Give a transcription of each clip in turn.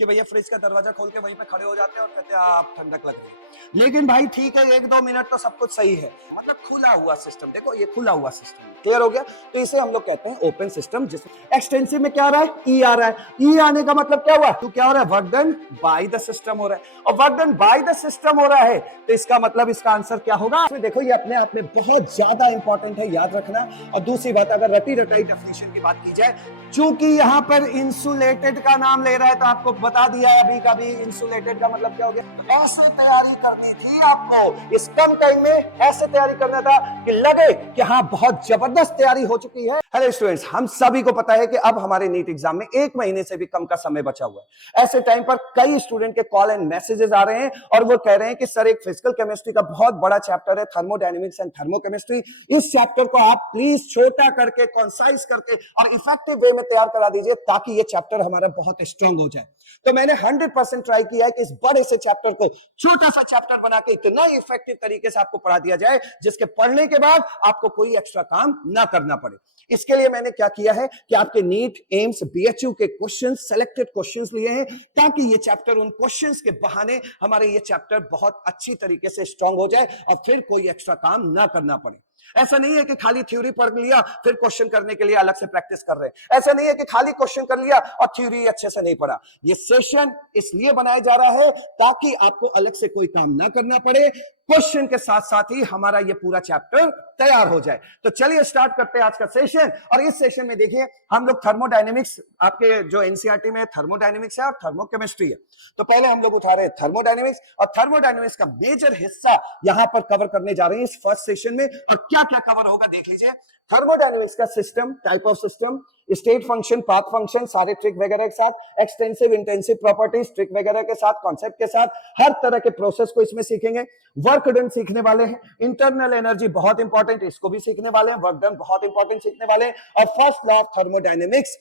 कि भैया फ्रिज का दरवाजा खोल के वहीं पे खड़े हो जाते हैं और कहते हैं आप ठंडक लग रही है। लेकिन भाई ठीक है, 1-2 मिनट तो सब कुछ सही है, मतलब खुला हुआ सिस्टम। देखो ये खुला हुआ सिस्टम है, क्लियर हो गया। तो इसे हम लोग कहते हैं ओपन सिस्टम। जिसमें एक्सटेंसिव में क्या आ रहा है, ई आ रहा है। ई आने का मतलब क्या हुआ, तो क्या हो रहा है, work done by the system हो रहा है। और work done by the system हो रहा है तो इसका मतलब इसका आंसर क्या होगा। तो देखो ये अपने आप में बहुत ज्यादा इंपॉर्टेंट है, याद रखना। और दूसरी बात, अगर रटी रटाई डेफिनेशन की बात की जाए, चूंकि यहां पर इंसुलेटेड का नाम ले रहा है तो आपको बता दिया है अभी का भी, इंसुलेटेड का मतलब क्या हो गया। ऐसे तैयारी करनी थी आपको इस कम टाइम में, ऐसे तैयारी करना था कि लगे कि हाँ बहुत जबरदस्त तैयारी हो चुकी है। हेलो स्टूडेंट्स, हम सभी को पता है कि अब हमारे नीट एग्जाम में 1 महीने से भी कम का समय बचा हुआ है। ऐसे टाइम पर कई स्टूडेंट के कॉल एंड मैसेजेस आ रहे हैं और वो कह रहे हैं कि सर एक फिजिकल केमिस्ट्री का बहुत बड़ा चैप्टर है, थर्मोडायनेमिक्स एंड थर्मोकेमिस्ट्री, इस चैप्टर को आप प्लीज छोटा करके, कंसाइज करके और इफेक्टिव वे में तैयार करा दीजिए ताकि ये चैप्टर हमारा बहुत स्ट्रांग हो जाए। तो मैंने 100% ट्राई किया है कि इस बड़े से चैप्टर को छोटा सा चैप्टर बना के इतना इफेक्टिव तरीके से आपको पढ़ा दिया जाए जिसके पढ़ने के बाद आपको कोई एक्स्ट्रा काम ना करना पड़े। इसके लिए मैंने क्या किया है कि आपके नीट, एम्स, बीएचयू के क्वेश्चंस, सिलेक्टेड क्वेश्चंस लिए हैं ताकि ये चैप्टर, उन क्वेश्चंस के बहाने हमारे ये चैप्टर बहुत अच्छी तरीके से स्ट्रांग हो जाए और फिर कोई एक्स्ट्रा काम ना करना पड़े। ऐसा नहीं है कि खाली थ्योरी पढ़ लिया फिर क्वेश्चन करने के लिए अलग से प्रैक्टिस कर रहे हैं। ऐसा नहीं है कि खाली क्वेश्चन कर लिया और थ्योरी अच्छे से नहीं पढ़ा। ये सेशन इसलिए बनाया जा रहा है ताकि आपको अलग से कोई काम ना करना पड़े, क्वेश्चन के साथ साथ ही हमारा ये पूरा चैप्टर तैयार हो जाए। तो चलिए स्टार्ट करते हैं आज का सेशन। और इस सेशन में देखिए हम लोग थर्मोडायनेमिक्स, आपके जो एनसीईआरटी में थर्मोडायनेमिक्स है और थर्मोकेमिस्ट्री है, तो पहले हम लोग उठा रहे हैं थर्मोडायनेमिक्स। और थर्मोडायनेमिक्स का मेजर हिस्सा यहां पर कवर करने जा रहे हैं इस फर्स्ट सेशन में। और क्या क्या कवर होगा देख लीजिए। थर्मोडायनेमिक्स का system, type of system, state function, path function, सारे ट्रिक वगैरह के साथ, एक्सटेंसिव इंटेंसिव प्रॉपर्टीज, ट्रिक वगैरह के साथ, कॉन्सेप्ट के साथ, हर तरह के प्रोसेस को इसमें सीखेंगे। वर्क डन सीखने वाले हैं, इंटरनल एनर्जी बहुत इंपॉर्टेंट, इसको भी सीखने वाले हैं। वर्क डन बहुत इंपॉर्टेंट सीखने वाले हैं। और फर्स्ट लॉ ऑफ थर्मोडायनेमिक्स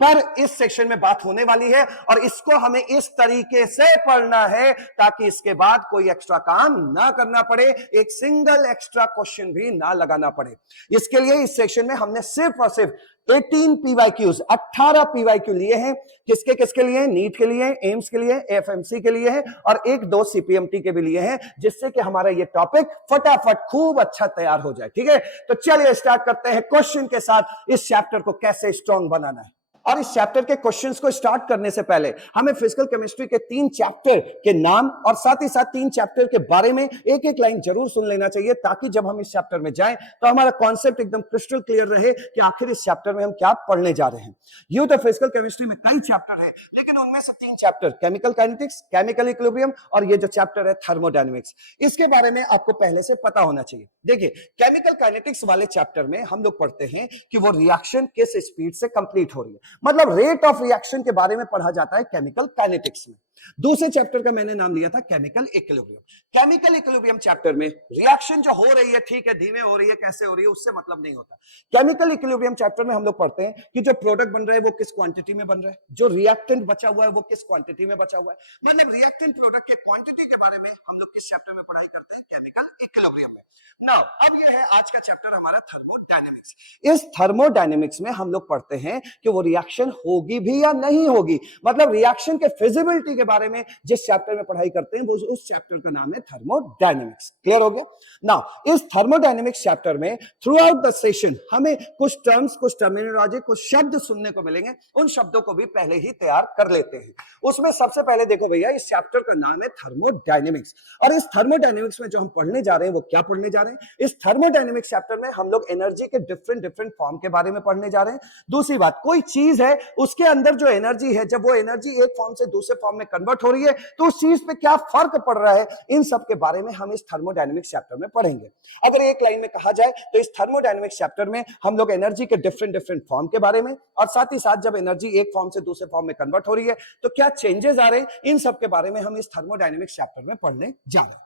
पर इस सेक्शन में बात होने वाली है और इसको हमें इस तरीके से पढ़ना है ताकि इसके बाद कोई एक्स्ट्रा काम ना करना पड़े, एक सिंगल एक्स्ट्रा क्वेश्चन भी ना लगाना पड़े। इसके लिए इस सेक्शन में हमने सिर्फ और सिर्फ 18 पीवाईक्यूज, 18 पीवाईक्यू लिए हैं। किसके किसके लिए, नीट के लिए, एम्स के लिए, एफएमसी के लिए है और 1-2 सीपीएमटी के भी लिए हैं, जिससे कि हमारा ये टॉपिक फटाफट खूब अच्छा तैयार हो जाए। ठीक है, तो चलिए स्टार्ट करते हैं क्वेश्चन के साथ इस चैप्टर को कैसे स्ट्रांग बनाना है। और इस चैप्टर के क्वेश्चंस को स्टार्ट करने से पहले हमें फिजिकल केमिस्ट्री के 3 चैप्टर के नाम और साथ ही साथ 3 चैप्टर के बारे में एक एक लाइन जरूर सुन लेना चाहिए ताकि जब हम इस चैप्टर में जाएं तो हमारा कॉन्सेप्ट एकदम क्रिस्टल क्लियर रहे कि आखिर इस चैप्टर में हम क्या पढ़ने जा रहे हैं। यूं तो फिजिकल केमिस्ट्री में कई चैप्टर है लेकिन उनमें से 3 chapter, chemical kinetics, chemical equilibrium और ये जो चैप्टर है थर्मोडायनेमिक्स, इसके बारे में आपको पहले से पता होना चाहिए। देखिए केमिकल काइनेटिक्स वाले चैप्टर में हम लोग पढ़ते हैं कि वो रिएक्शन किस स्पीड से कंप्लीट हो रही है, मतलब रेट ऑफ रिएक्शन के बारे में पढ़ा जाता है केमिकल काइनेटिक्स में। दूसरे चैप्टर का मैंने नाम लिया था chemical equilibrium. Chemical equilibrium chapter में रिएक्शन जो हो रही है, ठीक है, धीमे हो रही है, कैसे हो रही है, उससे मतलब नहीं होता। केमिकल इक्विलिब्रियम चैप्टर में हम लोग पढ़ते हैं कि जो प्रोडक्ट बन रहा है वो किस क्वांटिटी में बन रहा है, जो रिएक्टेंट बचा हुआ है वो किस क्वांटिटी में बचा हुआ है, मतलब रिएक्टेंट प्रोडक्ट के क्वांटिटी के बारे में हम लोग किस चैप्टर में पढ़ाई करते हैं, केमिकल इक्विलिब्रियम में। नाउ अब ये है आज का चैप्टर हमारा थर्मोडायनेमिक्स। इस थर्मोडायनेमिक्स में हम लोग पढ़ते हैं कि वो रिएक्शन होगी भी या नहीं होगी, मतलब रिएक्शन के फिजिबिलिटी के बारे में जिस चैप्टर में पढ़ाई करते हैं वो उस चैप्टर का नाम है थर्मोडायनेमिक्स। क्लियर हो गया। नाउ इस थर्मोडायनेमिक्स चैप्टर में थ्रू आउट द सेशन हमें कुछ टर्म्स, कुछ टर्मिनोलॉजी, कुछ शब्द सुनने को मिलेंगे। उन शब्दों को भी पहले ही तैयार कर लेते हैं। उसमें सबसे पहले देखो भैया, इस चैप्टर का नाम है थर्मोडायनेमिक्स और इस थर्मोडायनेमिक्स में जो हम पढ़ने जा रहे हैं वो क्या पढ़ने जा रहे हैं। इस थर्मोडायनेमिक्स चैप्टर में हम लोग एनर्जी के डिफरेंट फॉर्म के बारे में पढ़ने जा रहे हैं। दूसरी बात, कोई चीज है उसके अंदर जो एनर्जी है, जब वो एनर्जी एक फॉर्म से दूसरे फॉर्म में कन्वर्ट हो रही है तो उस चीज पे क्या फर्क पड़ रहा है, इन सब के बारे में हम इस थर्मोडायनेमिक्स चैप्टर में पढ़ेंगे। अगर एक लाइन में कहा जाए तो इस थर्मोडायनेमिक्स चैप्टर में हम लोग एनर्जी के डिफरेंट फॉर्म के बारे में और साथ ही साथ जब एनर्जी एक फॉर्म से दूसरे फॉर्म में कन्वर्ट हो रही है तो क्या चेंजेस आ रहे हैं, इन सब के बारे में हम इस थर्मोडायनेमिक्स चैप्टर में पढ़ने जा रहे हैं।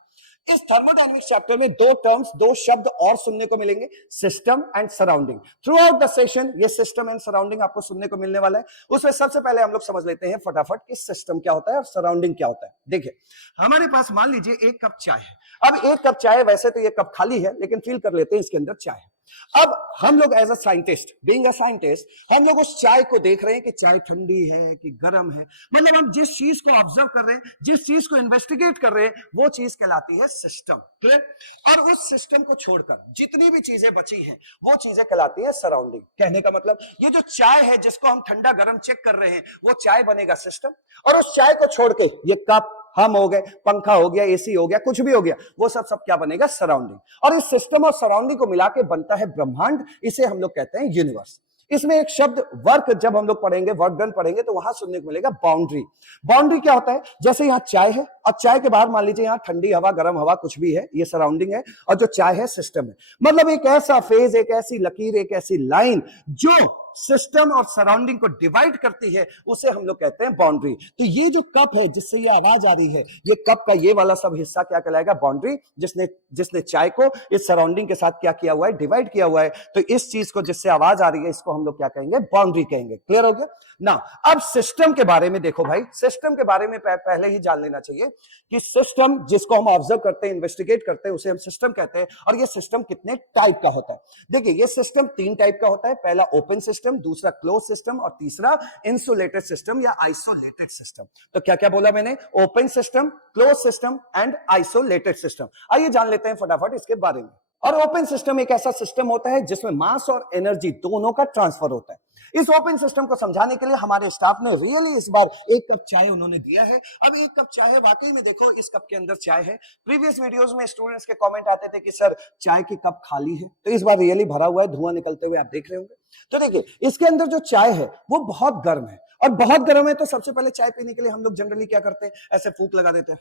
इस थर्मोडायनेमिक्स चैप्टर में 2 टर्म्स, 2 शब्द और सुनने को मिलेंगे, system and surrounding. Through out the session ये सिस्टम एंड सराउंडिंग आपको सुनने को मिलने वाला है। उसमें सबसे पहले हम लोग समझ लेते हैं फटाफट कि सिस्टम क्या होता है और सराउंडिंग क्या होता है। देखिए हमारे पास मान लीजिए 1 कप चाय है। अब 1 कप चाय, वैसे तो ये कप खाली है लेकिन फील कर लेते हैं इसके अंदर चाय है। अब हम लोग as a scientist, being a scientist, हम लोग उस चाय को देख रहे हैं कि चाय ठंडी है कि गर्म है, मतलब हम जिस चीज को ऑब्जर्व कर रहे हैं, जिस चीज को इन्वेस्टिगेट कर रहे हैं, वो चीज कहलाती है सिस्टम। क्लियर? और उस सिस्टम को छोड़कर जितनी भी चीजें बची हैं, वो चीजें कहलाती है सराउंडिंग। कहने का मतलब ये जो चाय है जिसको हम ठंडा गर्म चेक कर रहे हैं, वो चाय बनेगा सिस्टम, और उस चाय को छोड़ के ये कप, हम हो गए, पंखा हो गया, एसी हो गया, कुछ भी हो गया, वो सब सब क्या बनेगा? सराउंडिंग। और इस सिस्टम और सराउंडिंग को मिला के बनता है ब्रह्मांड, इसे हम लोग कहते हैं यूनिवर्स। इसमें एक शब्द वर्क जब हम लोग पढ़ेंगे, वर्क डन पढ़ेंगे, तो वहां सुनने को मिलेगा बाउंड्री। बाउंड्री क्या होता है? जैसे यहाँ चाय है, और चाय के बाहर मान लीजिए यहाँ ठंडी हवा, गर्म हवा, कुछ भी है, ये सराउंडिंग है, और जो चाय है सिस्टम है। मतलब एक ऐसा फेज, एक ऐसी लकीर, एक ऐसी लाइन जो सिस्टम और सराउंडिंग को डिवाइड करती है, उसे हम लोग कहते हैं बाउंड्री। तो ये जो कप है जिससे ये आवाज आ रही है, ये कप का ये वाला सब हिस्सा क्या कहलाएगा? बाउंड्री, जिसने चाय को इस सराउंडिंग के साथ क्या किया हुआ है? डिवाइड किया हुआ है। तो इस चीज को जिससे आवाज आ रही है, इसको हम लोग क्या कहेंगे? बाउंड्री कहेंगे। क्लियर हो गया ना? अब सिस्टम के बारे में देखो भाई, सिस्टम के बारे में पहले ही जान लेना चाहिए कि सिस्टम जिसको हम ऑब्जर्व करते हैं, इन्वेस्टिगेट करते हैं, उसे हम सिस्टम कहते हैं। और ये सिस्टम कितने टाइप का होता है? देखिए, ये सिस्टम 3 टाइप का होता है। पहला ओपन सिस्टम, दूसरा क्लोज सिस्टम, और तीसरा इंसुलेटेड सिस्टम या आइसोलेटेड सिस्टम। तो क्या क्या बोला मैंने? Open system, close system and isolated system. आइए जान लेते हैं फटाफट इसके बारे में। और ओपन सिस्टम एक ऐसा सिस्टम होता है जिसमें मास और एनर्जी दोनों का ट्रांसफर होता है। इस ओपन सिस्टम को समझाने के लिए हमारे स्टाफ ने रियली इस बार 1 कप चाय उन्होंने दिया है। अब 1 कप चाय है, वाकई में देखो इस कप के अंदर चाय है। प्रीवियस वीडियोस में स्टूडेंट्स के कमेंट आते थे कि सर चाय की कप खाली है, तो इस बार रियली भरा हुआ है, धुआं निकलते हुए आप देख रहे होंगे। तो देखिए, इसके अंदर जो चाय है वो बहुत गर्म है, और बहुत गर्म है तो सबसे पहले चाय पीने के लिए हम लोग जनरली क्या करते हैं? ऐसे फूंक लगा देते हैं।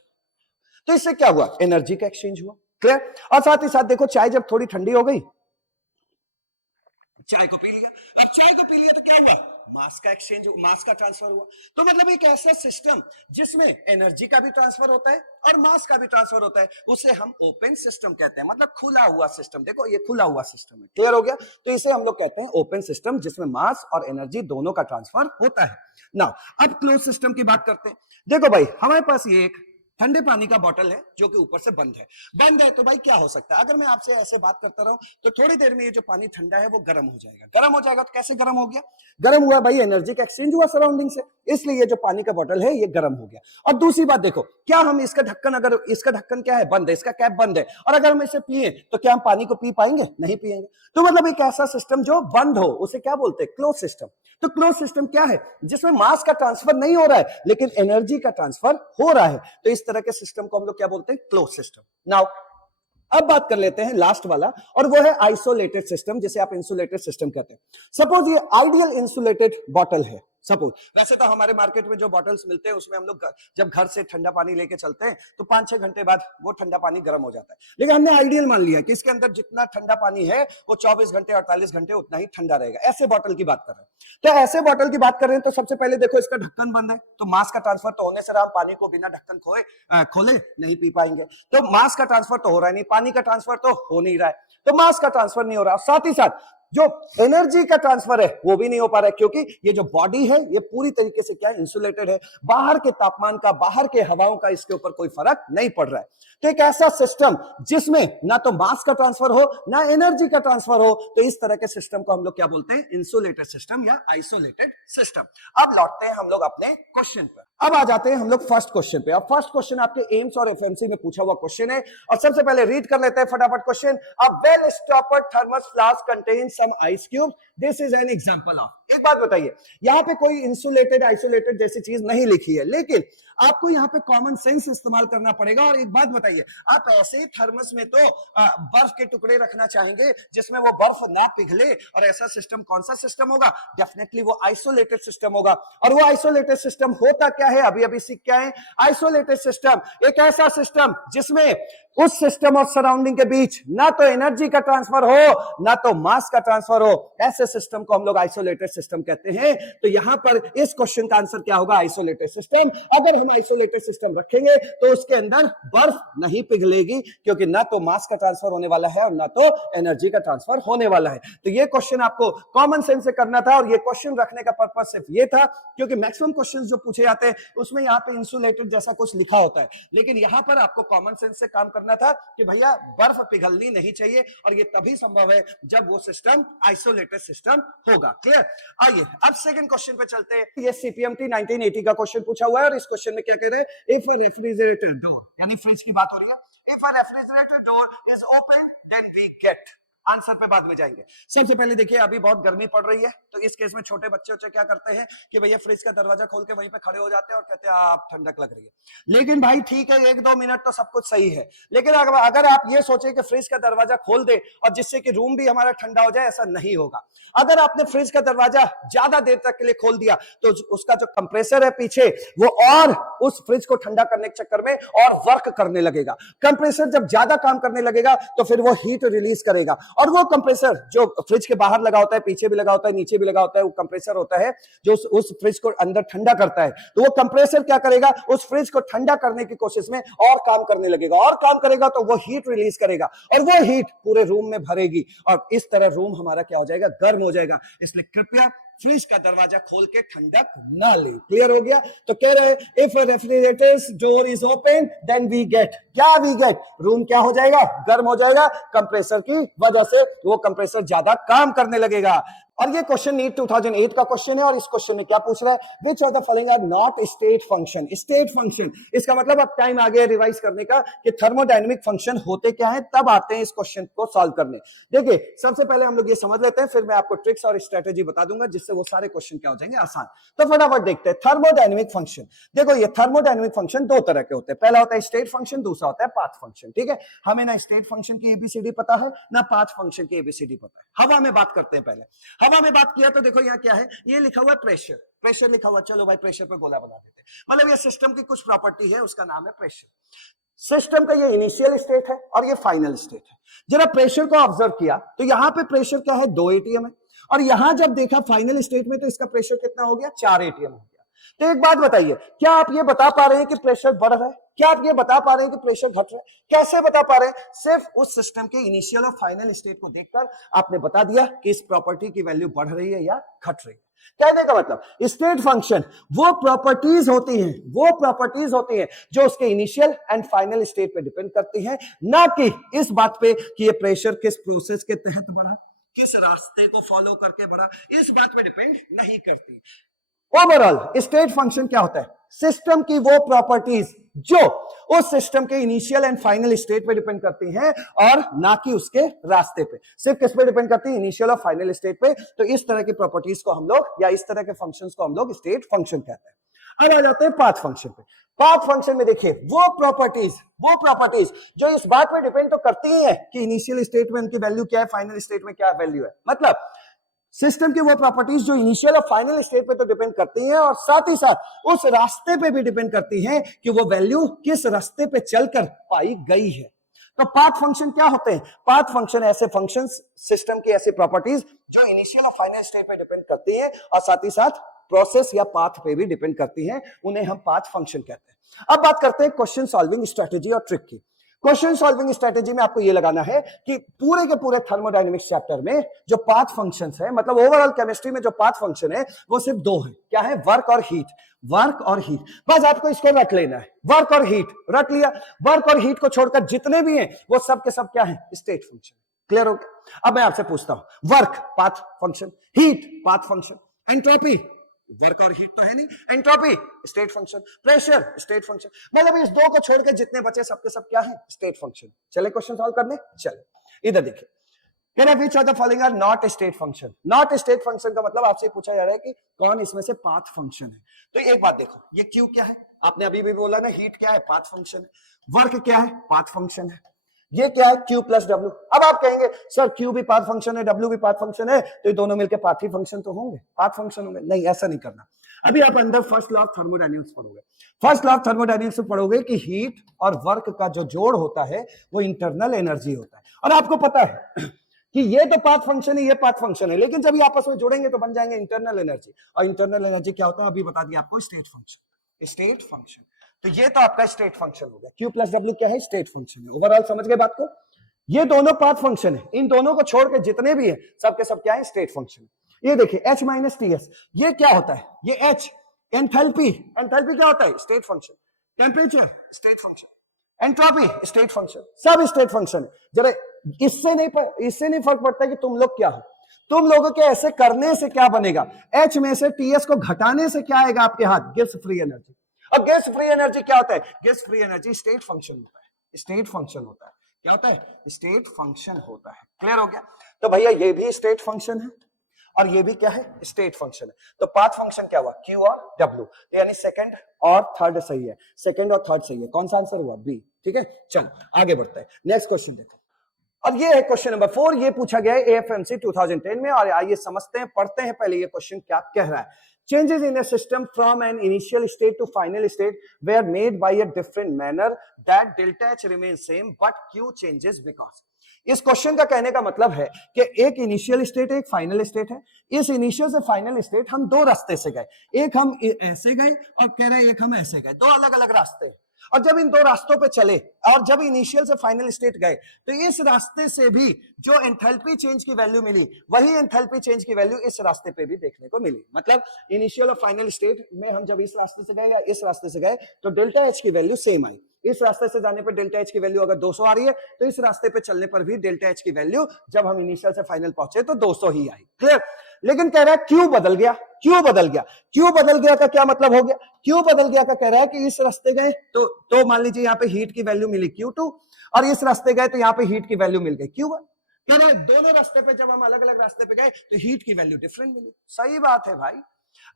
तो इससे क्या हुआ? एनर्जी का एक्सचेंज हुआ। क्लियर? और साथ ही साथ देखो, चाय जब थोड़ी ठंडी हो गई, चाय को पी लिया। अब चाय को पी लिया तो क्या हुआ? मास का एक्सचेंज, मास का ट्रांसफर हुआ। तो मतलब एक ऐसा सिस्टम जिसमें एनर्जी का भी ट्रांसफर होता है और मास का भी ट्रांसफर होता है, उसे हम ओपन सिस्टम कहते हैं। मतलब खुला हुआ सिस्टम। देखो, ये खुला हुआ सिस्टम है। क्लियर हो गया? तो इसे हम लोग कहते हैं ओपन सिस्टम, जिसमें मास और एनर्जी दोनों का ट्रांसफर होता है ना। अब क्लोज सिस्टम की बात करते हैं। देखो भाई, हमारे पास ये एक ठंडे पानी का बोतल है जो कि ऊपर से बंद है। बंद है तो भाई क्या हो सकता है? अगर मैं आपसे ऐसे बात करता रहूं तो थोड़ी देर में ये जो पानी ठंडा है वो गर्म हो जाएगा। गर्म हो जाएगा तो कैसे गर्म हो गया? गर्म हुआ भाई, एनर्जी का एक्सचेंज हुआ सराउंडिंग से, इसलिए ये जो पानी का बोतल है ये गर्म हो गया। और दूसरी बात देखो, क्या हम इसका ढक्कन, अगर इसका ढक्कन क्या है? बंद है, इसका कैप बंद है, और अगर हम इसे पिए तो क्या हम पानी को पी पाएंगे? नहीं पिएंगे। तो मतलब एक ऐसा सिस्टम जो बंद हो, उसे क्या बोलते हैं? Close system. तो क्लोज सिस्टम क्या है? जिसमें मास का ट्रांसफर नहीं हो रहा है लेकिन एनर्जी का ट्रांसफर हो रहा है। तो इस तरह के सिस्टम को हम लोग क्या बोलते हैं? Close system. नाउ अब बात कर लेते हैं लास्ट वाला, और वो है आइसोलेटेड सिस्टम, जिसे आप इंसुलेटेड सिस्टम कहते हैं। सपोज ये आइडियल इंसुलेटेड बॉटल है। सपोज, वैसे तो हमारे मार्केट में जो बॉटल्स मिलते हैं उसमें हम लोग जब घर से ठंडा पानी लेके चलते हैं तो 5-6 घंटे बाद वो ठंडा पानी गर्म हो जाता है। लेकिन हमने आइडियल मान लिया कि इसके अंदर जितना ठंडा पानी है वो 24 घंटे 48 घंटे उतना ही ठंडा रहेगा। ऐसे बॉटल की बात कर रहे हैं। तो ऐसे बॉटल की बात कर रहे हैं तो सबसे पहले देखो, इसका ढक्कन बंद है, तो मास का ट्रांसफर तो होने से रहा, हम पानी को बिना ढक्कन खोले नहीं पी पाएंगे। तो मास का ट्रांसफर तो हो रहा नहीं, पानी का ट्रांसफर तो हो नहीं रहा है, तो मास का ट्रांसफर नहीं हो रहा। साथ ही साथ जो एनर्जी का ट्रांसफर है वो भी नहीं हो पा रहा है, क्योंकि ये जो बॉडी है ये पूरी तरीके से क्या इंसुलेटेड है। बाहर के तापमान का, बाहर के हवाओं का इसके ऊपर कोई फर्क नहीं पड़ रहा है। तो एक ऐसा सिस्टम जिसमें ना तो मास का ट्रांसफर हो ना एनर्जी का ट्रांसफर हो, तो इस तरह के सिस्टम को हम लोग क्या बोलते हैं? इंसुलेटेड सिस्टम या आइसोलेटेड सिस्टम। अब लौटते हैं हम लोग अपने क्वेश्चन पर। अब आ जाते हैं हम लोग फर्स्ट क्वेश्चन पे। अब फर्स्ट क्वेश्चन आपके एम्स और एफएमसी में पूछा हुआ क्वेश्चन है, और सबसे पहले रीड कर लेते हैं फटाफट question. A well stoppered thermos flask contains some ice cube, this is an example of. एक बात बताइए, यहां पे कोई इंसुलेटेड आइसोलेटेड जैसी चीज नहीं लिखी है, लेकिन आपको यहाँ पे कॉमन सेंस इस्तेमाल करना पड़ेगा। और एक बात बताइए, आप ऐसे ही थर्मस में तो बर्फ के टुकड़े रखना चाहेंगे जिसमें वो बर्फ ना पिघले, और ऐसा सिस्टम कौन सा सिस्टम होगा? डेफिनेटली वो आइसोलेटेड सिस्टम होगा। और वो आइसोलेटेड सिस्टम होता क्या है? अभी अभी सीख के आए। आइसोलेटेड सिस्टम एक ऐसा सिस्टम जिसमें उस सिस्टम और सराउंडिंग के बीच ना तो एनर्जी का ट्रांसफर हो ना तो मास का ट्रांसफर हो, ऐसे सिस्टम को हम लोग आइसोलेटेड सिस्टम कहते हैं। तो यहां पर इस क्वेश्चन का आंसर क्या होगा? Isolated system. अगर हम आइसोलेटेड सिस्टम रखेंगे तो उसके अंदर बर्फ नहीं पिघलेगी, क्योंकि ना तो मास का ट्रांसफर होने वाला है और ना तो एनर्जी का ट्रांसफर होने वाला है। तो ये क्वेश्चन आपको कॉमन सेंस से करना था, और ये क्वेश्चन रखने का पर्पज सिर्फ ये था क्योंकि मैक्सिमम क्वेश्चन जो पूछे जाते हैं उसमें यहाँ पे इंसुलेटेड जैसा कुछ लिखा होता है, लेकिन यहां पर आपको कॉमन सेंस से काम करना करना था कि भैया बर्फ पिघलनी नहीं चाहिए, और ये तभी संभव है जब वो सिस्टम आइसोलेटेड सिस्टम होगा। क्लियर? आइए अब सेकंड क्वेश्चन पे चलते हैं। ये सीपीएमटी 1980 का क्वेश्चन पूछा हुआ है, और इस क्वेश्चन में क्या कह रहे हैं, इफ अ रेफ्रिजरेटर डोर, यानी फ्रिज की बात हो रही है, if a refrigerator door is open then we get, answer पे बाद में जाएंगे। सबसे पहले देखिए अभी बहुत गर्मी पड़ रही है, तो इस केस में छोटे बच्चे क्या करते हैं कि भैया फ्रिज का दरवाजा खोल के वहीं पे खड़े हो जाते हैं और कहते हैं आप ठंडक लग रही है। लेकिन भाई ठीक है, 1-2 मिनट तो सब कुछ सही है, लेकिन अगर आप ये सोचे कि फ्रिज का दरवाजा खोल दे और जिससे कि रूम भी हमारा ठंडा हो जाए, ऐसा नहीं होगा। अगर आपने फ्रिज का दरवाजा ज्यादा देर तक के लिए खोल दिया तो उसका जो कंप्रेसर है पीछे, वो और उस फ्रिज को ठंडा करने के चक्कर में और वर्क करने लगेगा। कंप्रेसर जब ज्यादा काम करने लगेगा तो फिर वो हीट रिलीज करेगा, और वो कंप्रेसर जो फ्रिज के बाहर लगा होता है, पीछे भी लगा होता है, नीचे भी लगा होता है, वो कंप्रेसर होता है जो उस फ्रिज को अंदर ठंडा करता है। तो वो कंप्रेसर क्या करेगा, उस फ्रिज को ठंडा करने की कोशिश में और काम करने लगेगा, और काम करेगा तो वो हीट रिलीज करेगा, और वो हीट पूरे रूम में भरेगी, और इस तरह रूम हमारा क्या हो जाएगा, गर्म हो जाएगा। इसलिए कृपया फ्रिज का दरवाजा खोल के ठंडक ना ले। क्लियर हो गया? तो कह रहे हैं if refrigerators door is open then we get, क्या वी गेट, रूम क्या हो जाएगा, गर्म हो जाएगा, कंप्रेसर की वजह से वो कंप्रेसर ज्यादा काम करने लगेगा। और ये क्वेश्चन नीट 2008 का क्वेश्चन है, और इस क्वेश्चन में क्या पूछ रहा है, which of the following are not state function. State function, इसका मतलब अब टाइम आ गया रिवाइज करने का कि थर्मोडायनेमिक फंक्शन होते क्या है, तब आते हैं इस क्वेश्चन को सॉल्व करने। देखिए सबसे पहले हम लोग ये समझ लेते हैं, फिर मैं आपको ट्रिक्स और स्ट्रेटेजी बता दूंगा जिससे वो सारे क्वेश्चन क्या हो जाएंगे आसान। तो फटाफट देखते हैं थर्मोडायनेमिक फंक्शन। देखो ये थर्मोडायनेमिक फंक्शन दो तरह के होते हैं, पहला होता है स्टेट फंक्शन, दूसरा होता है पाथ फंक्शन। ठीक है, हमें ना स्टेट फंक्शन की एबीसीडी पता है, ना पाथ फंक्शन की एबीसीडी पता है। हवा में बात करते हैं पहले। हवा में बात किया तो देखो यहाँ क्या है, ये लिखा हुआ है प्रेशर, प्रेशर लिखा हुआ, चलो भाई प्रेशर पे गोला बना देते हैं। मतलब ये सिस्टम की कुछ प्रॉपर्टी है, उसका नाम है प्रेशर। सिस्टम का ये इनिशियल स्टेट है और ये फाइनल स्टेट है। जरा प्रेशर को ऑब्जर्व किया तो यहाँ पे प्रेशर क्या है, 2 एटीएम है, और यहां जब देखा फाइनल स्टेट में तो इसका प्रेशर कितना हो गया, 4 एटीएम हो गया। तो एक बात बताइए, क्या आप ये बता पा रहे हैं कि प्रेशर बढ़ रहा है, क्या आप ये बता पा रहे हैं कि प्रेशर घट रहा है? कैसे बता पा रहे हैं? सिर्फ उस सिस्टम के इनिशियल और फाइनल स्टेट को देखकर आपने बता दिया कि इस प्रॉपर्टी की वैल्यू बढ़ रही है या घट रही है। कहने का मतलब स्टेट फंक्शन वो प्रॉपर्टीज होती हैं जो उसके इनिशियल एंड फाइनल स्टेट पे डिपेंड करती हैं, ना कि इस बात पे कि ये प्रेशर किस प्रोसेस के तहत बढ़ा, किस रास्ते को फॉलो करके बढ़ा, इस बात पे डिपेंड नहीं करती। ओवरऑल स्टेट फंक्शन क्या होता है, सिस्टम की वो प्रॉपर्टीज जो उस सिस्टम के इनिशियल एंड फाइनल स्टेट पे डिपेंड करती हैं, और ना कि उसके रास्ते पे। सिर्फ किस पे डिपेंड करती है, इनिशियल और फाइनल स्टेट पे। तो इस तरह की प्रॉपर्टीज को हम लोग, या इस तरह के फंक्शंस को हम लोग स्टेट फंक्शन कहते हैं। अब आ जाते हैं पाथ फंक्शन पे। पाथ फंक्शन में देखिए वो प्रॉपर्टीज जो इस बात पे डिपेंड तो करती हैं कि इनिशियल स्टेट में उनकी वैल्यू क्या है, फाइनल स्टेट में क्या वैल्यू है। मतलब सिस्टम की वो प्रॉपर्टीज जो इनिशियल और फाइनल स्टेट पे तो डिपेंड करती हैं, और साथ ही साथ उस रास्ते पे भी डिपेंड करती हैं कि वो वैल्यू किस रास्ते पे चलकर पाई गई है। तो पाथ फंक्शन क्या होते हैं? पाथ फंक्शन ऐसे फंक्शंस, सिस्टम की ऐसी प्रॉपर्टीज जो इनिशियल और फाइनल स्टेट पे डिपेंड करती हैं, और साथ ही साथ प्रोसेस या पाथ पे भी डिपेंड करती हैं, उन्हें हम पाथ फंक्शन कहते हैं। अब बात करते हैं क्वेश्चन सॉल्विंग स्ट्रेटेजी और ट्रिक की। क्वेश्चन सॉल्विंग स्ट्रेटेजी में आपको यह लगाना है कि पूरे के पूरे थर्मोडायनेमिक्स चैप्टर में जो पाथ फंक्शंस है, मतलब ओवरऑल केमिस्ट्री में जो पाथ फंक्शन है वो सिर्फ 2 है। क्या है? वर्क और हीट। वर्क और हीट, बस आपको इसको रट लेना है। वर्क और हीट रट लिया। वर्क और हीट को छोड़कर जितने भी हैं वो सब के सब क्या है? State function. क्लियर हो गया? अब मैं आपसे पूछता हूं, work path function, heat path function, entropy, work और हीट तो है नहीं, entropy state function, pressure state function, मतलब इस 2 को छोड़कर जितने बचे सबके सब क्या है? State function. चले क्वेश्चन सॉल्व करने, चले इधर देखिए। Which of the following are not state function? Not state function का मतलब आपसे पूछा जा रहा है कि कौन इसमें से पाथ फंक्शन है। तो एक बात देखो, ये Q क्या है? आपने अभी भी बोला ना, हीट क्या है? पाथ फंक्शन है। वर्क क्या है? पाथ फंक्शन है। ये क्या है? Q plus W। अब आप कहेंगे सर Q भी पाथ फंक्शन है, W भी पाथ फंक्शन है, तो ये दोनों मिलकर पाथ ही फंक्शन तो होंगे, पाथ फंक्शन होंगे। नहीं, ऐसा नहीं करना। अभी आप अंदर फर्स्ट लॉ ऑफ थर्मोडायनेमिक्स पढ़ोगे। फर्स्ट लॉ ऑफ थर्मोडायनेमिक्स में पढ़ोगे कि हीट और वर्क का जो जोड़ होता है वो इंटरनल एनर्जी होता है। और आपको पता है कि ये तो पाथ फंक्शन है, ये पाथ फंक्शन है, लेकिन जब ये आपस में जुड़ेंगे तो बन जाएंगे इंटरनल एनर्जी। और इंटरनल एनर्जी क्या होता है अभी बता दिया आपको, स्टेट फंक्शन। स्टेट फंक्शन, तो ये तो आपका स्टेट फंक्शन हो गया। Q प्लस W क्या है? स्टेट फंक्शन है। ओवरऑल समझ गए बात को? ये दोनों पाथ फंक्शन है, इन दोनों को छोड़ के जितने भी है सबके सब क्या है? State function. ये देखिए H माइनस TS, ये क्या होता है? ये H एंथैल्पी, एंथैल्पी क्या होता है? State function. Temperature state function. Entropy state function, सब स्टेट फंक्शन है। जरा इससे नहीं फर्क पड़ता कि तुम लोग क्या हो, तुम लोगों के ऐसे करने से क्या बनेगा, एच में से टीएस को घटाने से क्या आएगा आपके हाथ, गिब्स फ्री एनर्जी। और गिब्स फ्री एनर्जी क्या होता है, Gibbs free energy state function होता है, स्टेट फंक्शन होता है। क्या होता है, स्टेट फंक्शन होता है। क्लियर हो गया। तो भैया ये भी स्टेट फंक्शन है और ये भी क्या है, स्टेट फंक्शन है। तो पाथ फंक्शन क्या हुआ, क्यू और डब्ल्यू, तो यानी सेकंड और थर्ड सही है, सेकंड और थर्ड सही है। कौन सा आंसर हुआ, बी। ठीक है, चल आगे बढ़ते हैं, नेक्स्ट क्वेश्चन देखो। अब ये है क्वेश्चन नंबर 4, ये पूछा गया है एएफएमसी 2010 में, और आइए समझते हैं, पढ़ते हैं पहले ये क्वेश्चन क्या कह रहा है। Changes in a system from an initial state to final state were made by a different manner that delta H remains same but Q changes because। इस क्वेश्चन का कहने का मतलब है कि एक इनिशियल स्टेट है, एक फाइनल स्टेट है। इस इनिशियल से फाइनल स्टेट हम दो रास्ते से गए, एक हम ऐसे गए और कह रहे हैं एक हम ऐसे गए, दो अलग अलग रास्ते हैं। और जब इन दो रास्तों पे चले और जब इनिशियल से फाइनल स्टेट गए, तो इस रास्ते से भी जो एंथैल्पी चेंज की वैल्यू मिली, वही एंथैल्पी चेंज की वैल्यू इस रास्ते पे भी देखने को मिली। मतलब इनिशियल और फाइनल स्टेट में हम जब इस रास्ते से गए या इस रास्ते से गए, तो डेल्टा एच की वैल्यू सेम आई। इस रास्ते से जाने पर डेल्टा एच की वैल्यू अगर 200 आ रही है, तो इस रास्ते पे चलने पर भी डेल्टा एच की वैल्यू जब हम इनिशियल से फाइनल पहुंचे तो 200 ही आई। क्लियर। लेकिन कह रहा है क्यों बदल गया, क्यों बदल गया, क्यों बदल गया का क्या मतलब हो गया, क्यों बदल गया का कह रहा है कि इस रास्ते गए तो मान लीजिए यहाँ पे हीट की वैल्यू मिली Q2, और इस रास्ते गए तो यहाँ पे हीट की वैल्यू मिल गई Q1। कह रहे दोनों रास्ते पे जब हम अलग अलग रास्ते पे गए तो हीट की वैल्यू डिफरेंट मिली। सही बात है भाई।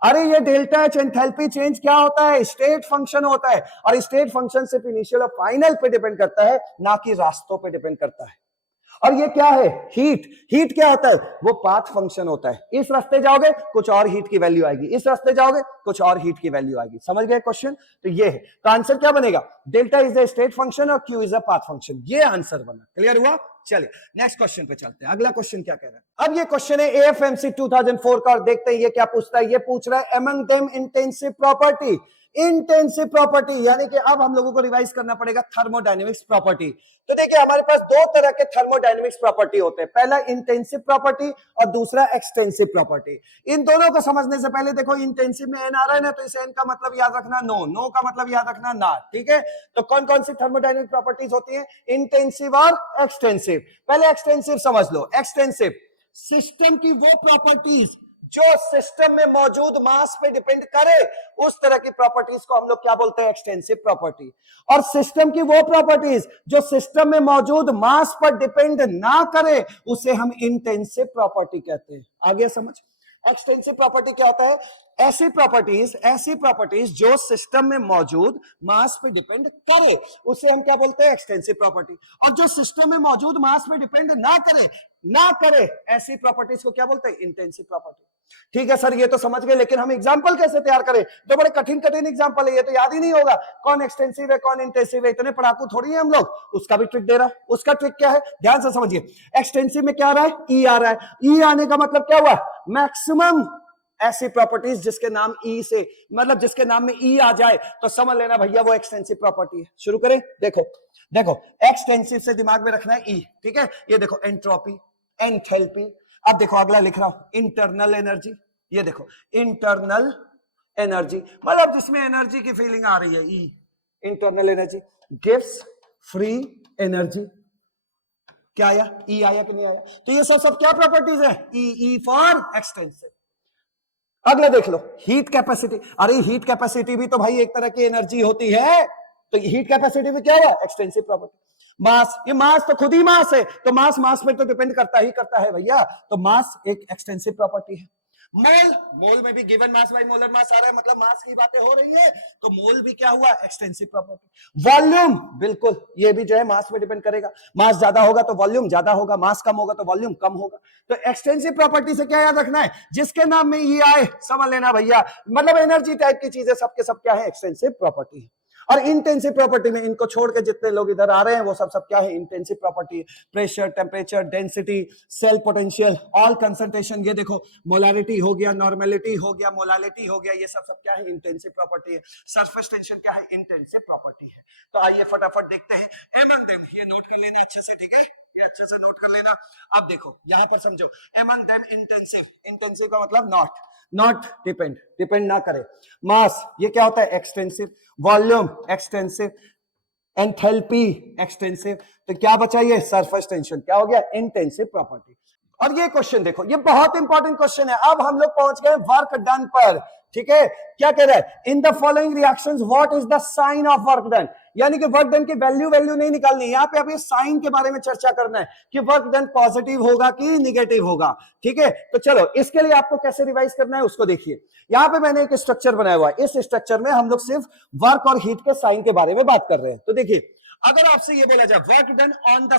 अरे ये डेल्टा एच एंथैल्पी चेंज क्या होता है, स्टेट फंक्शन होता है, और स्टेट फंक्शन सिर्फ इनिशियल और फाइनल पे डिपेंड करता है, ना कि रास्तों पे डिपेंड करता है। और ये क्या है, हीट। हीट क्या होता है, वो पाथ फंक्शन होता है। इस रास्ते जाओगे कुछ और हीट की वैल्यू आएगी, इस रास्ते जाओगे कुछ और हीट की वैल्यू आएगी। समझ गए क्वेश्चन। तो ये है, तो आंसर क्या बनेगा, delta is the state function और Q is a path function. ये आंसर बना। क्लियर हुआ। चलिए नेक्स्ट क्वेश्चन पे चलते हैं। अगला क्वेश्चन क्या कह रहा है, अब ये क्वेश्चन है एएफएमसी 2004 का, और देखते हैं ये क्या पूछता है। ये पूछ रहा है among them intensive property. Intensive property यानी कि अब हम लोगों को रिवाइज करना पड़ेगा थर्मोडायनेमिक्स प्रॉपर्टी। तो देखिए हमारे पास दो तरह के थर्मोडायनेमिक्स प्रॉपर्टी होते हैं, पहला इंटेंसिव प्रॉपर्टी और दूसरा एक्सटेंसिव प्रॉपर्टी। इन दोनों को समझने से पहले देखो, इंटेंसिव में एन आ रहा है ना, तो इस एन का मतलब याद रखना नो, नो का मतलब याद रखना ना। ठीक है, तो कौन कौन सी थर्मोडायनेमिक प्रॉपर्टीज होती है, इंटेंसिव और एक्सटेंसिव। पहले एक्सटेंसिव समझ लो। एक्सटेंसिव सिस्टम की वो प्रॉपर्टीज जो सिस्टम में मौजूद मास पे डिपेंड करे, उस तरह की प्रॉपर्टीज को हम लोग क्या बोलते हैं, एक्सटेंसिव प्रॉपर्टी। और सिस्टम की वो प्रॉपर्टीज जो सिस्टम में मौजूद मास पर डिपेंड ना करे, उसे हम इंटेंसिव प्रॉपर्टी कहते हैं। आगे समझ। एक्सटेंसिव प्रॉपर्टी क्या होता है, ऐसी प्रॉपर्टीज जो सिस्टम में मौजूद मास पे डिपेंड करे, उसे हम क्या बोलते हैं, एक्सटेंसिव प्रॉपर्टी। और जो सिस्टम में मौजूद मास पे डिपेंड ना करे ऐसी प्रॉपर्टीज को क्या बोलते हैं, इंटेंसिव प्रॉपर्टी। ठीक है सर, ये तो समझ गए, लेकिन हम एग्जांपल कैसे तैयार करें, तो बड़े कठिन एग्जांपल है, ये तो याद ही नहीं होगा कौन एक्सटेंसिव है कौन इंटेंसिव है। इतने पढ़ाकू थोड़ी है हम लोग। उसका भी ट्रिक दे रहा है। उसका ट्रिक क्या है, ध्यान से समझिए। एक्सटेंसिव में क्या आ रहा है, ई आ रहा है। ई आने का मतलब क्या हुआ, मैक्सिमम ऐसी प्रॉपर्टीज जिसके नाम ई से, मतलब जिसके नाम में ई आ जाए तो समझ लेना भैया वो एक्सटेंसिव प्रॉपर्टी है। शुरू करें। देखो एक्सटेंसिव से दिमाग में रखना है ई। ठीक है, ये देखो एंट्रोपी, एंथैल्पी। अब देखो अगला लिख रहा हूं, इंटरनल एनर्जी। ये देखो इंटरनल एनर्जी मतलब जिसमें एनर्जी की फीलिंग आ रही है, E internal energy. Gives free energy, क्या आया, ई आया कि नहीं आया। तो ये सब क्या प्रॉपर्टीज है, ई फॉर एक्सटेंसिव। अगला देख लो, हीट कैपेसिटी। अरे हीट कैपेसिटी भी तो भाई एक तरह की एनर्जी होती है, तो हीट कैपेसिटी में क्या है, एक्सटेंसिव प्रॉपर्टी। मास, ये मास तो खुद ही मास है, तो मास पे तो डिपेंड करता है भैया, तो मास एक एक्सटेंसिव प्रॉपर्टी है। मोल में भी given mass by molar mass आ रहा है, मतलब मास की बातें हो रही है, तो मोल भी क्या हुआ, एक्सटेंसिव प्रॉपर्टी। वॉल्यूम, बिल्कुल ये भी जो है मास पे डिपेंड करेगा। मास ज्यादा होगा तो वॉल्यूम ज्यादा होगा, मास कम होगा तो वॉल्यूम कम होगा। तो एक्सटेंसिव प्रॉपर्टी से क्या याद रखना है, जिसके नाम में ये आए समझ लेना भैया, मतलब एनर्जी टाइप की चीजें सबके सब क्या है, एक्सटेंसिव प्रॉपर्टी है। और इंटेंसिव प्रॉपर्टी में इनको छोड़ के जितने लोग इधर आ रहे हैं वो सब क्या है, इंटेंसिव प्रॉपर्टी है। Pressure, temperature, density, cell potential, all concentration. ये देखो मोलारिटी हो गया, नॉर्मेलिटी हो गया, मोलालिटी हो गया, ये सब क्या है, इंटेंसिव प्रॉपर्टी है। सरफेस टेंशन क्या है, इंटेंसिव प्रॉपर्टी है। तो आइए फटाफट देखते हैं among them, ये नोट कर लेना अच्छे से। ठीक है, ये अच्छे से नोट कर लेना। अब देखो यहां पर समझो, among them इंटेंसिव, इंटेंसिव का मतलब नॉट डिपेंड ना करे। मास, ये क्या होता है, extensive. Volume, extensive. Enthalpy extensive, तो क्या बचा ये सरफेस टेंशन, क्या हो गया इंटेंसिव प्रॉपर्टी। और ये क्वेश्चन देखो, ये बहुत इंपॉर्टेंट क्वेश्चन है। अब हम लोग पहुंच गए वर्क डन पर, ठीक है। क्या कह रहा है, in the following reactions what is the sign of work done, यानी कि वर्क डन की वैल्यू नहीं निकालनी, यहाँ पे अभी साइन के बारे में चर्चा करना है कि वर्क डन पॉजिटिव होगा कि निगेटिव होगा, ठीक है। तो चलो इसके लिए आपको कैसे रिवाइज करना है उसको देखिए। यहाँ पे मैंने एक स्ट्रक्चर बनाया हुआ है, इस स्ट्रक्चर में हम लोग सिर्फ वर्क और हीट के साइन के बारे में बात कर रहे हैं। तो देखिए, अगर आपसे ये बोला जाए work done on the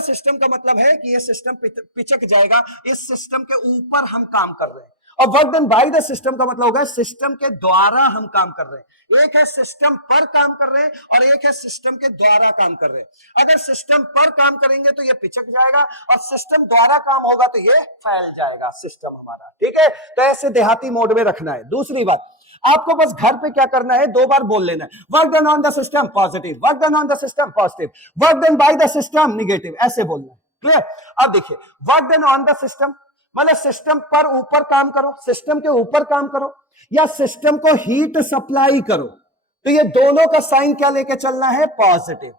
system का मतलब है कि ये सिस्टम पिचक जाएगा, इस सिस्टम के ऊपर हम काम कर रहे हैं। और work done by the system का मतलब होगा सिस्टम के द्वारा हम काम कर रहे हैं। एक है सिस्टम पर काम कर रहे हैं और एक है सिस्टम के द्वारा काम कर रहे हैं। अगर सिस्टम पर काम करेंगे तो ये पिचक जाएगा और सिस्टम द्वारा काम होगा तो ये फैल जाएगा सिस्टम हमारा, ठीक है। तो ऐसे देहाती मोड में रखना है। दूसरी बात, आपको बस घर पे क्या करना है, 2 बार बोल लेना है, work done on the system positive, work done on the system positive, work done by the system negative, ऐसे बोलना है। क्लियर। अब देखिए, work done on the system मतलब सिस्टम पर ऊपर काम करो, सिस्टम के ऊपर काम करो या सिस्टम को हीट सप्लाई करो, तो ये दोनों का साइन क्या लेके चलना है, पॉजिटिव।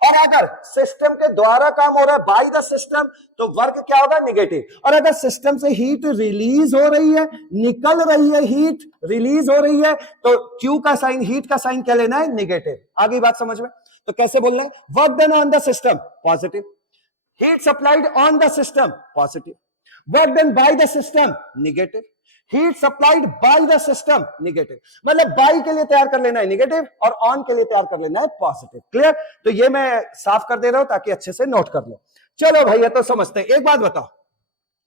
और अगर सिस्टम के द्वारा काम हो रहा है बाय द सिस्टम तो वर्क क्या होगा, निगेटिव। और अगर सिस्टम से हीट रिलीज हो रही है, निकल रही है, हीट रिलीज हो रही है, तो क्यू का साइन, हीट का साइन क्या लेना है, निगेटिव। आगे बात समझ में। तो कैसे बोलना है, work done on the system positive, heat supplied on the system positive, work done by the system negative, heat supplied by the system negative. मतलब बाय के लिए तैयार कर लेना है निगेटिव और ऑन के लिए तैयार कर लेना है पॉजिटिव। क्लियर। तो ये मैं साफ कर दे रहा हूं ताकि अच्छे से नोट कर लो। चलो भैया, तो समझते हैं। एक बात बताओ,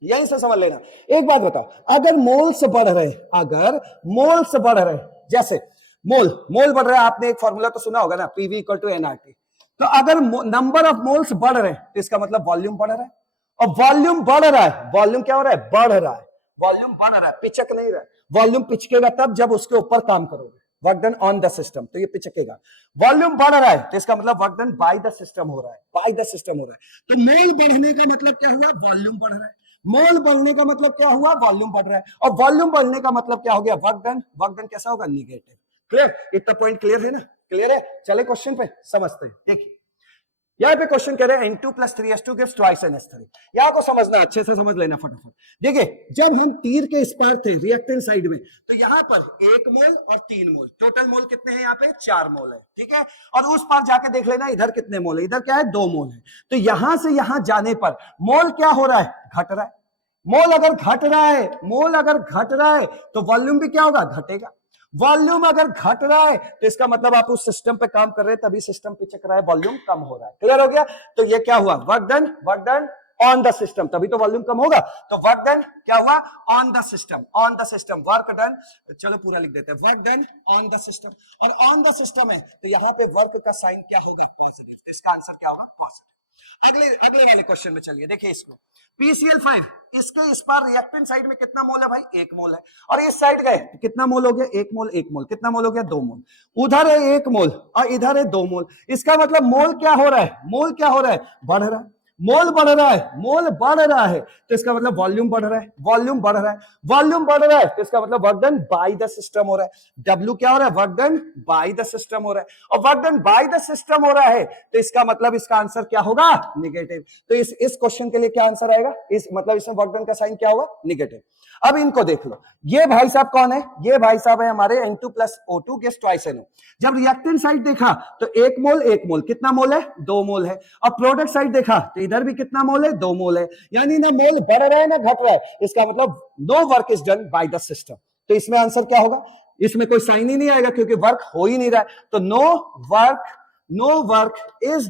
यहीं से समझ लेना। एक बात बताओ, अगर मोल्स बढ़ रहे, अगर मोल्स बढ़ रहे, जैसे मोल बढ़ रहा है, आपने एक फॉर्मूला तो सुना होगा ना, पीवी इक्वल टू एनआरटी। तो अगर नंबर ऑफ मोल्स बढ़ रहे तो इसका मतलब वॉल्यूम बढ़ रहा है, और वॉल्यूम बढ़ रहा है, वॉल्यूम क्या हो रहा है, बढ़ रहा है, वॉल्यूम बढ़ रहा है, पिचक नहीं रहा है। वॉल्यूम पिचकेगा तब जब उसके ऊपर काम करोगे, work done on the system, तो ये पिचकेगा। वॉल्यूम बढ़ रहा है तो इसका मतलब work done by the system हो रहा है, बाय द सिस्टम हो रहा है। तो मोल बढ़ने का मतलब क्या हुआ, वॉल्यूम बढ़ रहा है। मोल बढ़ने का मतलब क्या हुआ, वॉल्यूम बढ़ रहा है। और वॉल्यूम बढ़ने का मतलब क्या हो गया, वर्क डन। वर्क डन कैसा होगा, निगेटिव। क्लियर। इतना पॉइंट क्लियर है ना, क्लियर है। चले क्वेश्चन पे समझते हैं। देखिए, यहाँ पे क्वेश्चन कह रहे हैं N2 + 3S2 gives twice NS3। यहाँ को समझना, अच्छे से समझ लेना फटाफट। देखिए, जब हम तीर के इस पार थे रिएक्टेंट साइड में, तो यहाँ पर 1 मोल और 3 मोल, टोटल मोल कितने हैं, यहाँ पे 4 मोल है, ठीक है। और उस पार जाके देख लेना इधर कितने मोल है, इधर क्या है, 2 मोल है। तो यहां से यहां जाने पर मोल क्या हो रहा है, घट रहा है। मोल अगर घट रहा है, मोल अगर घट रहा है तो वॉल्यूम भी क्या होगा, घटेगा। वॉल्यूम अगर घट रहा है तो इसका मतलब आप उस सिस्टम पे काम कर रहे हैं, तभी सिस्टम पिचक रहा है, वॉल्यूम कम हो रहा है। क्लियर हो गया। तो ये क्या हुआ, work done on the system, तभी तो वॉल्यूम कम होगा। तो वर्क डन क्या हुआ, on the system, work done. चलो पूरा लिख देते हैं, work done on the system. और ऑन द सिस्टम है तो यहाँ पे वर्क का साइन क्या होगा, पॉजिटिव। इसका आंसर क्या होगा, पॉजिटिव। अगले वाले क्वेश्चन में चलिए, देखिए इसको। PCl5, इसके इस पार रिएक्टेंट साइड में कितना मोल है भाई, 1 मोल है। और इस साइड गए कितना मोल हो गया, 1 मोल, 1 मोल, कितना मोल हो गया, 2 मोल। उधर है 1 मोल और इधर है 2 मोल। इसका मतलब मोल क्या हो रहा है, मोल क्या हो रहा है, बढ़ रहा है। मोल बढ़ रहा है, मोल बढ़ रहा है तो इसका मतलब वॉल्यूम बढ़ रहा है, वॉल्यूम बढ़ रहा है, वॉल्यूम बढ़ रहा है तो इसका मतलब work done by the system हो रहा है। W क्या हो रहा है, work done by the system हो रहा है। और work done by the system हो रहा है तो इसका मतलब इसका आंसर क्या होगा, निगेटिव। तो इस क्वेश्चन के लिए क्या आंसर आएगा, इस मतलब इसमें वर्क डन का साइन क्या होगा, निगेटिव। अब इनको देख लो, ये भाई साहब कौन है, ये भाई साहब है हमारे N2 + O2 gives twice NO। जब रिएक्टेंट साइड देखा तो 1 मोल 1 मोल, कितना मोल है, 2 मोल है। और प्रोडक्ट साइड देखा तो इधर भी कितना मोल है, 2 मोल है। यानी ना मोल बढ़ रहा है ना घट रहा है, इसका मतलब no work is done by the system. तो इसमें आंसर क्या होगा, इसमें कोई साइन ही नहीं आएगा क्योंकि वर्क हो ही नहीं रहा है। तो no work is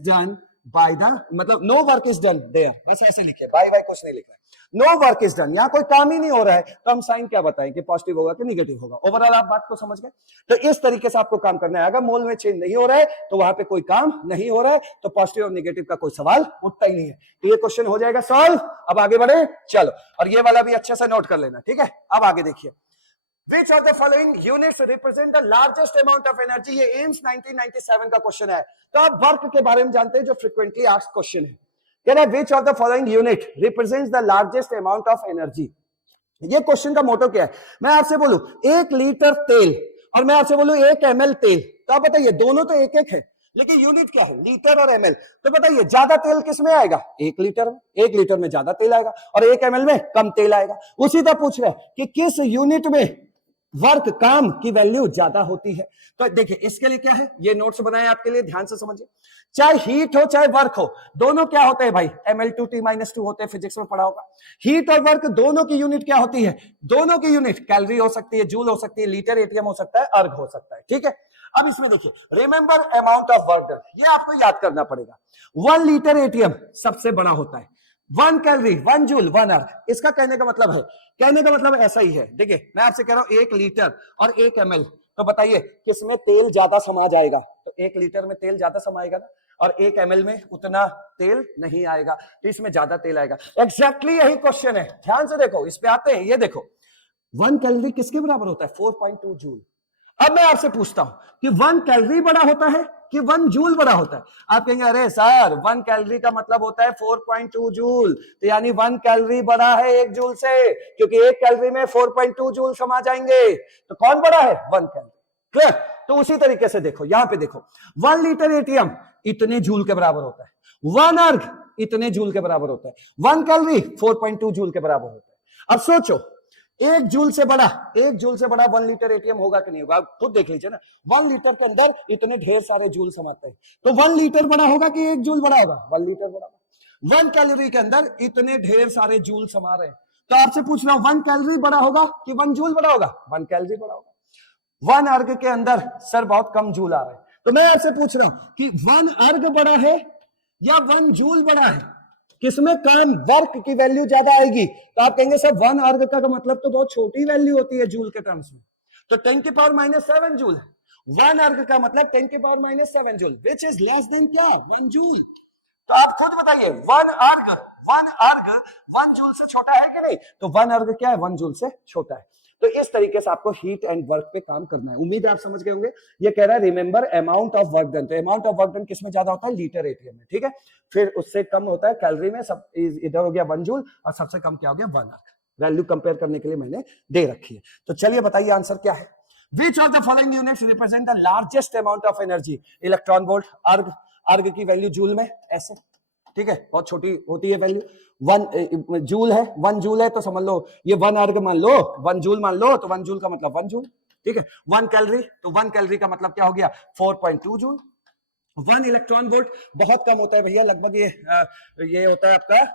done by the, मतलब no work is done there, बस ऐसे लिखे, बाय कुछ नहीं लिखना है। नो वर्क इज डन, यहां कोई काम ही नहीं हो रहा है तो हम साइन क्या बताएं कि पॉजिटिव होगा कि निगेटिव होगा। ओवरऑल आप बात को समझ गए। तो इस तरीके से आपको काम करना है। अगर मोल में चेंज नहीं हो रहा है तो वहां पे कोई काम नहीं हो रहा है, तो पॉजिटिव और निगेटिव का कोई सवाल उठता ही नहीं है। तो ये क्वेश्चन हो जाएगा सॉल्व। अब आगे बढ़े, चलो। और ये वाला भी अच्छे से नोट कर लेना, ठीक है। अब आगे देखिए, Which of the following units represent the largest amount of energy? ये एम्स 1997 का क्वेश्चन है। तो आप वर्क के बारे में जानते हैं जो फ्रीक्वेंटली आस्क्ड क्वेश्चन है। कह रहा है which of the following unit represents the largest amount of energy? ये क्वेश्चन का मोटो क्या है, मैं आपसे बोलूं 1 लीटर तेल और मैं आपसे बोलूं 1 ml तेल, तो आप बताइए दोनों तो एक एक है, लेकिन यूनिट क्या है, लीटर और ml। तो बताइए ज्यादा तेल किस में आएगा, 1 लीटर में। 1 लीटर में ज्यादा तेल आएगा और 1 ml में कम तेल आएगा। उसी तरह पूछ रहे हैं कि किस यूनिट में वर्क, काम की वैल्यू ज्यादा होती है। तो देखिए इसके लिए क्या है, ये नोट्स बनाए आपके लिए, ध्यान से समझिए। चाहे हीट हो चाहे वर्क हो, दोनों क्या होते हैं भाई, ml/T-2 होते हैं, फिजिक्स में पढ़ा होगा। हीट और वर्क दोनों की यूनिट क्या होती है, दोनों की यूनिट कैलोरी हो सकती है, जूल हो सकती है, लीटर, एटीएम हो सकता है, अर्ग हो सकता है, ठीक है। अब इसमें देखिए remember amount of work done, ये आपको याद करना पड़ेगा। 1 लीटर एटीएम सबसे बड़ा होता है, 1 कैलोरी 1 जूल 1 अर्ग। इसका कहने का मतलब है, कहने का मतलब ऐसा ही है। देखिए मैं आपसे कह रहा हूं 1 लीटर और 1 ml, तो बताइए किसमें तेल ज्यादा समा जाएगा, तो 1 लीटर में तेल ज्यादा समाएगा ना, और 1 ml में उतना तेल नहीं आएगा, तो इसमें ज्यादा तेल आएगा। एग्जैक्टली यही क्वेश्चन है, ध्यान से देखो, इस पे आते हैं। ये देखो 1 कैलोरी किसके बराबर होता है, 4.2 जूल। अब मैं आपसे पूछता हूं कि 1 कैलोरी बड़ा होता है कि 1 जूल बड़ा होता है। आप कहेंगे अरे सर 1 कैलोरी का मतलब होता है 4.2 जूल, तो यानी 1 कैलोरी बड़ा है 1 जूल से, क्योंकि 1 कैलोरी में 4.2 जूल समा जाएंगे। तो कौन बड़ा है, 1 कैलोरी। क्लियर। तो उसी तरीके से देखो, यहां पे देखो 1 लीटर एटीएम इतने जूल के बराबर होता है, 1 अर्ग इतने जूल के बराबर होता है, 1 कैलोरी 4.2 जूल के बराबर होता है। अब सोचो 1 जूल से बड़ा, 1 जूल से बड़ा 1 लीटर एटीएम होगा कि नहीं होगा, आप खुद देख लीजिए ना। 1 लीटर के अंदर इतने ढेर सारे जूल समाते हैं, तो 1 लीटर बड़ा होगा कि 1 जूल बड़ा होगा, 1 लीटर बड़ा होगा। 1 कैलोरी के अंदर इतने ढेर सारे जूल समा रहे हैं, तो आपसे पूछ रहा हूं 1 कैलोरी बड़ा होगा कि 1 जूल बड़ा होगा, 1 कैलोरी बड़ा होगा। 1 अर्ग के अंदर सर बहुत कम जूल आ रहे हैं, तो मैं आपसे पूछ रहा हूं कि 1 अर्ग बड़ा है या 1 जूल बड़ा है, किसमें काम वर्क की वैल्यू ज्यादा आएगी। तो आप कहेंगे सर 1 अर्ग का मतलब तो बहुत छोटी वैल्यू होती है जूल के टर्म्स में, तो 10⁻⁷ जूल है। 1 अर्ग का मतलब 10⁻⁷ joule, which is less than क्या, 1 जूल। तो आप खुद बताइए 1 अर्ग 1 जूल से छोटा है कि नहीं, तो 1 अर्ग क्या है, 1 जूल से छोटा है। तो इस तरीके से आपको हीट एंड वर्क पे काम करना है। उम्मीद है आप समझ गए होंगे। ये कह रहा है remember amount of work done, तो अमाउंट ऑफ वर्क डन किसमें ज्यादा होता है, लीटर एटीएम में, ठीक है। फिर उससे कम होता है कैलोरी में, सब इधर हो गया 1 जूल, और सबसे कम क्या हो गया 1 अर्ग। वैल्यू कंपेयर करने के लिए मैंने दे रखी है। तो चलिए बताइए आंसर क्या है। Which of the following units represent the largest amount of energy? Electron volt, अर्ग, अर्ग की वैल्यू जूल में ऐसे, ठीक है, बहुत छोटी होती है वैल्यू। 1 जूल है, 1 जूल है तो समझ लो ये 1 अर्ग मान लो, 1 जूल मान लो, तो 1 जूल का मतलब 1 जूल, ठीक है। 1 कैलोरी, तो 1 कैलोरी का मतलब क्या हो गया, 4.2 जूल। 1 इलेक्ट्रॉन वोल्ट बहुत कम होता है भैया, लगभग ये होता है आपका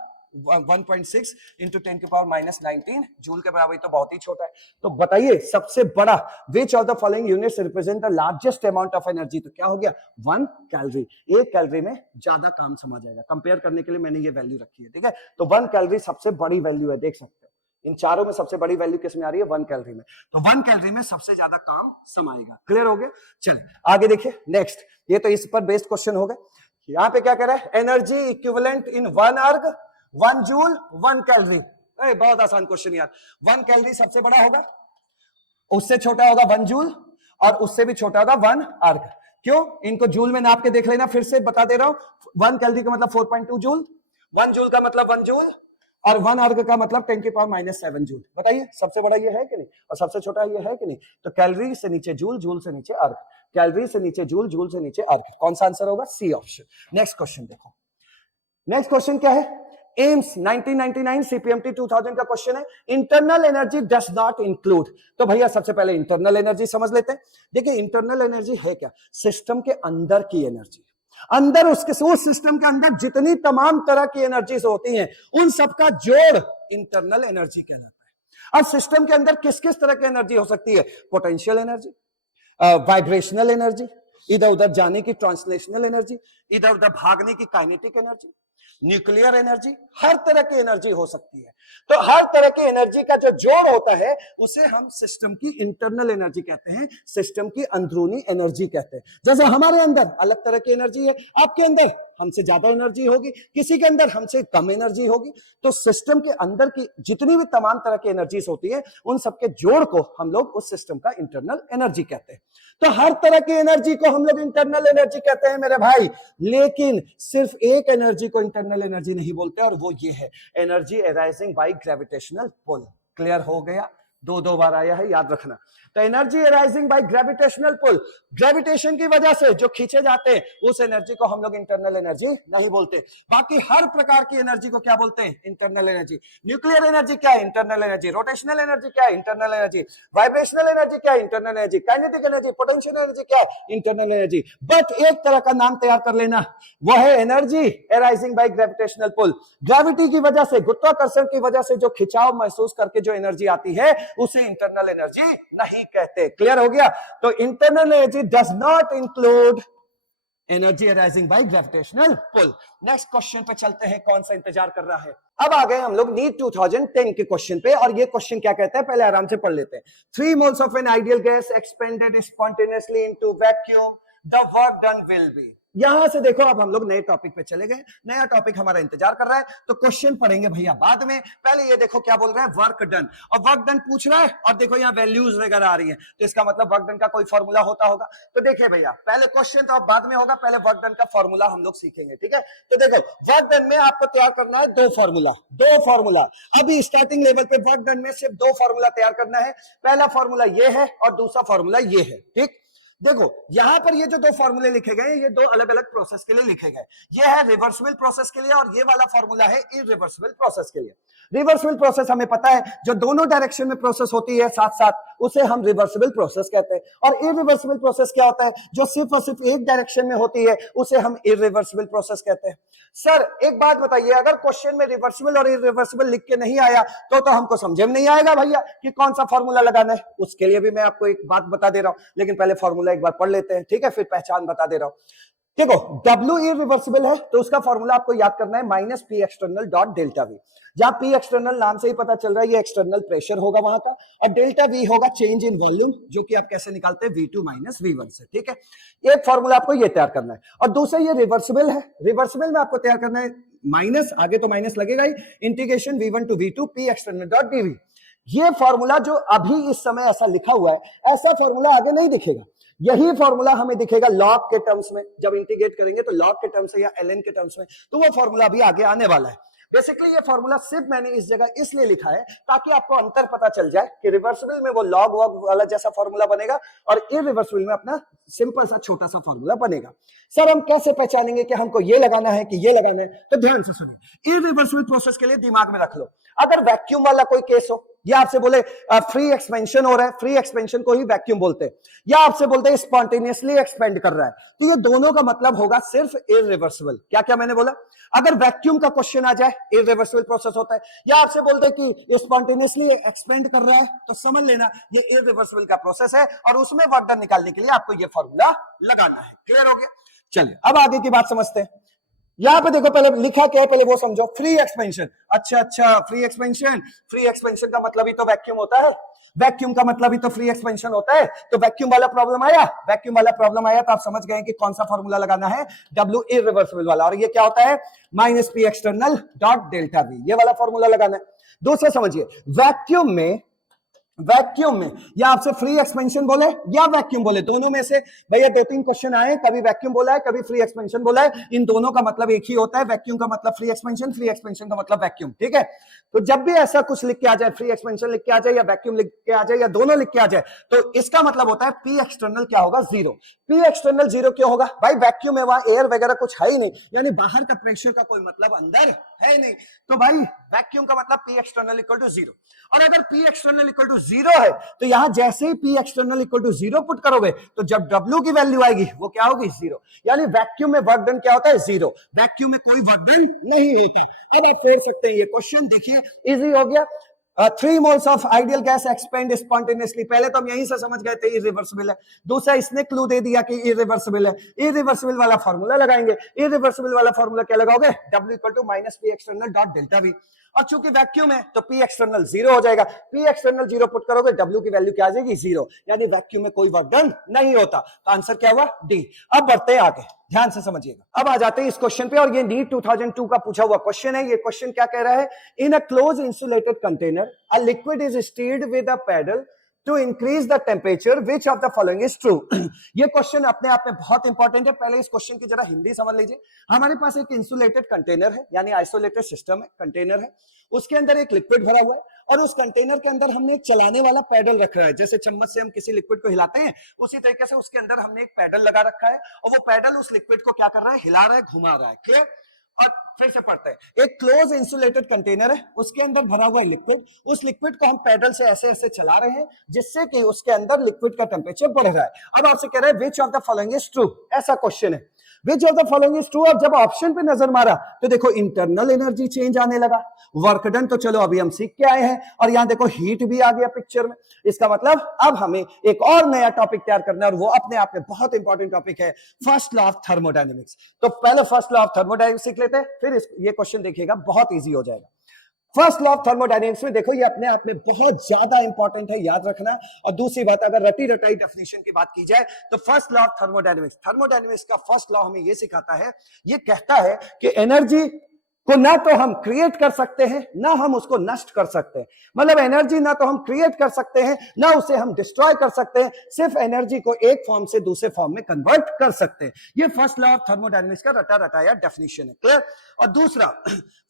1.6 इंटू 10⁻⁻19 जूल के बराबर, तो बहुत ही छोटा है। तो बताइए सबसे बड़ा, विच of the following units represent the largest amount of energy, तो क्या हो गया 1 कैलोरी। 1 कैलोरी में ज्यादा काम समा जाएगा, कंपेयर करने के लिए मैंने ये वैल्यू रखी है, ठीक है। तो 1 कैलोरी सबसे बड़ी वैल्यू है, देख सकते हो इन चारों में सबसे बड़ी वैल्यू किसमें आ रही है, 1 कैलोरी में। तो 1 कैलोरी में सबसे ज्यादा काम समाएगा। क्लियर हो गया। चलिए आगे देखिए नेक्स्ट, ये तो इस पर बेस्ड क्वेश्चन हो गए। यहाँ पे क्या कह रहा है, एनर्जी इक्विवेलेंट इन 1 अर्ग 1 जूल 1 कैलोरी। बहुत आसान क्वेश्चन यार। 1 कैलोरी सबसे बड़ा होगा, उससे छोटा होगा 1 जूल, और उससे भी छोटा होगा 1 अर्ग। क्यों, इनको जूल में नाप के देख लेना, फिर से बता दे रहा हूं। 1 कैलोरी का मतलब 4.2 जूल, 1 जूल का मतलब 1 जूल, और 1 अर्ग का मतलब 10⁻⁷ जूल। बताइए सबसे बड़ा ये है कि नहीं, और सबसे छोटा ये है कि नहीं। तो कैलोरी से नीचे जूल, जूल से नीचे अर्ग, कैलोरी से नीचे जूल, जूल से नीचे अर्ग। कौन सा आंसर होगा, सी ऑप्शन। नेक्स्ट क्वेश्चन देखो, नेक्स्ट क्वेश्चन क्या है, एम्स 1999 सीपीएमटी 2000 का क्वेश्चन है, internal energy does not include. तो भैया सबसे पहले इंटरनल एनर्जी समझ लेते हैं। देखिए इंटरनल एनर्जी है क्या, सिस्टम के अंदर की एनर्जी, अंदर उसके उस सिस्टम के अंदर जितनी तमाम तरह की एनर्जीज होती हैं उन सबका जोड़ इंटरनल एनर्जी कहलाता है। अब सिस्टम के अंदर किस किस तरह की एनर्जी हो सकती है, पोटेंशियल एनर्जी, वाइब्रेशनल एनर्जी, इधर उधर जाने की ट्रांसलेशनल एनर्जी, इधर उधर भागने की काइनेटिक एनर्जी, न्यूक्लियर एनर्जी, हर तरह की एनर्जी हो सकती है। तो हर तरह की एनर्जी का जो जोड़ होता है उसे हम सिस्टम की इंटरनल एनर्जी कहते हैं, सिस्टम की अंदरूनी एनर्जी कहते हैं। जैसे हमारे अंदर अलग तरह की एनर्जी है, आपके अंदर हमसे ज्यादा एनर्जी होगी, किसी के अंदर हमसे कम एनर्जी होगी। तो सिस्टम के अंदर की जितनी भी तमाम तरह की एनर्जीज होती है उन सबके जोड़ को हम लोग उस सिस्टम का इंटरनल एनर्जी कहते हैं। तो हर तरह की एनर्जी को हम लोग इंटरनल एनर्जी कहते हैं मेरे भाई, लेकिन सिर्फ एक एनर्जी को इंटरनल एनर्जी नहीं बोलते, और वो ये है energy arising by gravitational pull. Clear हो गया, दो बार आया है, याद रखना। तो energy arising by gravitational pull, gravitation की वजह से जो खींचे जाते हैं उस एनर्जी को हम लोग इंटरनल एनर्जी नहीं बोलते। बाकी हर प्रकार की एनर्जी को क्या बोलते हैं? Internal energy. न्यूक्लियर एनर्जी क्या है? Internal energy. रोटेशनल एनर्जी क्या है? Internal energy. वाइब्रेशनल एनर्जी क्या है? Internal energy. Kinetic energy, potential energy क्या है? Internal energy. बट एक तरह का नाम तैयार कर लेना, वो है energy arising by gravitational pull. Gravity की वजह से, गुरुत्वाकर्षण की वजह से जो खिंचाव महसूस करके जो एनर्जी आती है उसे इंटरनल एनर्जी नहीं कहते। क्लियर हो गया? तो internal energy does not include energy arising by gravitational pull. Next question पे चलते हैं, कौन सा इंतजार कर रहा है। अब आ गए हम लोग नीट 2010 के क्वेश्चन पे, और ये क्वेश्चन क्या कहता है पहले आराम से पढ़ लेते हैं। 3 moles of an ideal gas expanded spontaneously into vacuum, the work done will be। यहां से देखो, अब हम लोग नए टॉपिक पे चले गए, नया टॉपिक हमारा इंतजार कर रहा है, तो क्वेश्चन पढ़ेंगे भैया बाद में। पहले ये देखो क्या बोल रहा है, वर्क डन, और वर्क डन पूछ रहा है, और देखो यहाँ वैल्यूज वगैरह आ रही हैं, तो इसका मतलब वर्क डन का कोई फॉर्मूला होता होगा। तो देखिए भैया, पहले क्वेश्चन तो अब बाद में होगा, पहले वर्क डन का फॉर्मूला हम लोग सीखेंगे, ठीक है। तो देखो वर्क डन में आपको तैयार करना है दो फॉर्मूला। अभी स्टार्टिंग लेवल पे वर्क डन में सिर्फ दो फॉर्मूला तैयार करना है। पहला फॉर्मूला ये है और दूसरा फॉर्मूला ये है, ठीक। देखो यहां पर ये जो दो फॉर्मूले लिखे गए, ये दो अलग अलग प्रोसेस के लिए लिखे गए। ये है रिवर्सिबल प्रोसेस के लिए, और ये वाला फॉर्मूला है इरिवर्सिबल प्रोसेस के लिए। रिवर्सिबल प्रोसेस हमें पता है, जो दोनों डायरेक्शन में प्रोसेस होती है साथ साथ, उसे हम रिवर्सिबल प्रोसेस कहते हैं। और इरिवर्सिबल प्रोसेस क्या होता है? जो सिर्फ और सिर्फ एक डायरेक्शन में होती है, उसे हम इरिवर्सिबल प्रोसेस कहते हैं। सर एक बात बताइए, अगर क्वेश्चन में रिवर्सिबल और इरिवर्सिबल लिख के नहीं आया तो हमको समझ में नहीं आएगा भैया कि कौन सा फॉर्मूला लगाना है। उसके लिए भी मैं आपको एक बात बता दे रहा हूं, लेकिन पहले फॉर्मूला एक बार पढ़ लेते हैं, ठीक है, फिर पहचान बता दे रहा हूं। देखो W इरिवर्सिबल है, तो उसका फॉर्मूला आपको याद करना है minus P external dot delta we. जहां पी एक्सटर्नल नाम से ही पता चल रहा है, ये एक्सटर्नल प्रेशर होगा वहां का, और डेल्टा वी होगा चेंज इन वॉल्यूम, जो कि आप कैसे निकालते हैं V2 माइनस V1 से, ठीक है। एक फॉर्मूला आपको ये तैयार करना है, और दूसरा ये रिवर्सिबल है। रिवर्सिबल में आपको तैयार करना है माइनस, आगे तो माइनस लगेगा ही, integration V1 to V2 P external dot dV। ये फॉर्मूला जो अभी इस समय ऐसा लिखा हुआ है, ऐसा फॉर्मूला आगे नहीं दिखेगा। यही फॉर्मूला हमें दिखेगा लॉग के टर्म्स में, जब इंटीग्रेट करेंगे तो लॉग के टर्म्स में या ln के टर्म्स में, तो वो फॉर्मूला भी आगे आने वाला है। बेसिकली ये फॉर्मूला सिर्फ मैंने इस जगह इसलिए लिखा है ताकि आपको अंतर पता चल जाए कि रिवर्सिबल में वो लॉग वॉग वाला जैसा फॉर्मूला बनेगा, और इरिवर्सिबल में अपना सिंपल सा छोटा सा फॉर्मूला बनेगा। सर हम कैसे पहचानेंगे कि हमको ये लगाना है कि ये लगाना है? तो ध्यान से सुनिए, इरिवर्सिबल प्रोसेस के लिए दिमाग में रख लो, अगर वैक्यूम वाला कोई केस हो, या आपसे बोले फ्री एक्सपेंशन हो रहा है, फ्री एक्सपेंशन को ही वैक्यूम बोलते हैं, या आपसे बोलते हैं स्पॉन्टेनियसली एक्सपेंड कर रहा है, तो ये दोनों का मतलब होगा सिर्फ इरिवर्सिबल। क्या क्या मैंने बोला? अगर वैक्यूम का क्वेश्चन आ जाए, इरिवर्सिबल प्रोसेस होता है, या आपसे बोलते हैं कि स्पॉन्टेनियसली एक्सपेंड कर रहा है, तो समझ लेना ये इरिवर्सिबल का प्रोसेस है, और उसमें वर्क डन निकालने के लिए आपको ये फॉर्मूला लगाना है। क्लियर हो गया? चलिए अब आगे की बात समझते हैं। यहां पे देखो, पहले लिखा क्या है पहले वो समझो, फ्री एक्सपेंशन। अच्छा, फ्री एक्सपेंशन का मतलब ही तो वैक्यूम होता है, वैक्यूम का मतलब ही तो फ्री एक्सपेंशन होता है। तो वैक्यूम वाला प्रॉब्लम आया तो आप समझ गए कि कौन सा फॉर्मूला लगाना है, W इरिवर्सिबल वाला, और ये क्या होता है minus P external dot delta we, ये वाला फॉर्मूला लगाना है। दूसरा समझिए, वैक्यूम में या आपसे फ्री एक्सपेंशन बोले या वैक्यूम बोले, दोनों में से भैया 2-3 क्वेश्चन आए, कभी वैक्यूम बोला है कभी फ्री एक्सपेंशन बोला है, इन दोनों का मतलब एक ही होता है, वैक्यूम का मतलब फ्री एक्सपेंशन का मतलब वैक्यूम, ठीक है। तो जब भी ऐसा कुछ लिख के आ जाए, फ्री एक्सपेंशन लिख के आ जाए या वैक्यूम लिख के आ जाए या दोनों लिख के आ जाए, तो इसका मतलब होता है पी एक्सटर्नल क्या होगा? 0। पी एक्सटर्नल 0 क्यों होगा भाई? वैक्यूम में वहां एयर वगैरह कुछ है ही नहीं, यानी बाहर का प्रेशर का कोई मतलब अंदर है नहीं, तो भाई वैक्यूम का मतलब पी एक्सटर्नल इक्वल टू 0। और अगर पी एक्सटर्नल इक्वल टू 0 है, तो यहां जैसे ही P external equal to 0 put करोगे, तो जब W की वैल्यू आएगी वो क्या होगी? 0। यानी वैक्यूम में वर्क डन क्या होता है? 0। वैक्यूम में कोई वर्क डन नहीं होता। अब आप फेर सकते हैं ये क्वेश्चन, देखिए इजी हो गया। 3 moles of ideal gas expand spontaneously, पहले तो हम यहीं से समझ गए थे इरिवर्सिबल है। दूसरा इसने क्लू दे दिया कि इरिवर्सिबल है। इरिवर्सिबल वाला फॉर्मूला लगाएंगे, इरिवर्सिबल वाला फॉर्मूला क्या लगाओगे? W equal to minus P external dot delta V, और चूंकि वैक्यूम है तो पी एक्सटर्नल 0 हो जाएगा। पी एक्सटर्नल 0 पुट करोगे, W की वैल्यू क्या आ जाएगी? 0, यानी वैक्यूम में कोई वर्क डन नहीं होता। तो आंसर क्या हुआ? डी। अब बढ़ते हैं आगे, ध्यान से समझिएगा। अब आ जाते हैं इस क्वेश्चन पे, और ये नीट 2002 का पूछा हुआ क्वेश्चन है। ये क्वेश्चन क्या कह रहा है? In a closed insulated container a liquid is stirred with a paddle to increase the temperature, which of the following is true. ये क्वेश्चन अपने आप में बहुत इंपॉर्टेंट है। पहले इस क्वेश्चन की जरा हिंदी समझ लीजिए। हमारे पास एक इंसुलेटेड कंटेनर है, यानी आइसोलेटेड सिस्टम है, कंटेनर है, उसके अंदर एक लिक्विड भरा हुआ है, और उस कंटेनर के अंदर हमने एक चलाने वाला पैडल रखा है, जैसे चम्मच से हम किसी लिक्विड को हिलाते हैं उसी तरीके से उसके अंदर हमने एक पैडल लगा रखा है और वो पैडल उस लिक्विड को क्या कर रहा है, हिला रहा है, घुमा रहा है। क्लियर? और फिर से पढ़ते हैं, एक क्लोज इंसुलेटेड कंटेनर है, उसके अंदर भरा हुआ लिक्विड, उस लिक्विड को हम पैडल से ऐसे ऐसे चला रहे हैं जिससे कि उसके अंदर लिक्विड का टेम्परेचर बढ़ रहा है। अब आपसे कह रहे हैं विच of the following is true, ऐसा क्वेश्चन है, which of the following is true. अब जब ऑप्शन पे नजर मारा तो देखो इंटरनल एनर्जी चेंज आने लगा, वर्क डन तो चलो अभी हम सीख के आए हैं, और यहां देखो हीट भी आ गया पिक्चर में। इसका मतलब अब हमें एक और नया टॉपिक तैयार करना है और वो अपने आप में बहुत इंपॉर्टेंट टॉपिक है, फर्स्ट लॉ ऑफ थर्मोडायनेमिक्स। तो पहले फर्स्ट लॉ ऑफ थर्मोडायनेमिक्स सीख लेते हैं, फिर ये क्वेश्चन देखिएगा बहुत ईजी हो जाएगा। फर्स्ट लॉ ऑफ थर्मोडायनेमिक्स में देखो ये अपने आप में बहुत ज्यादा इंपॉर्टेंट है, याद रखना। और दूसरी बात, अगर रटी रटाई डेफिनेशन की बात की जाए तो फर्स्ट लॉ ऑफ थर्मोडायनेमिक्स का फर्स्ट लॉ हमें ये सिखाता है, ये कहता है कि एनर्जी को ना तो हम क्रिएट कर सकते हैं ना हम उसको नष्ट कर सकते हैं। मतलब एनर्जी ना तो हम क्रिएट कर सकते हैं ना उसे हम डिस्ट्रॉय कर सकते हैं, सिर्फ एनर्जी को एक फॉर्म से दूसरे फॉर्म में कन्वर्ट कर सकते हैं। ये फर्स्ट लॉ ऑफ थर्मोडायनेमिक्स का रटा रटाया डेफिनेशन है। क्लियर? और दूसरा,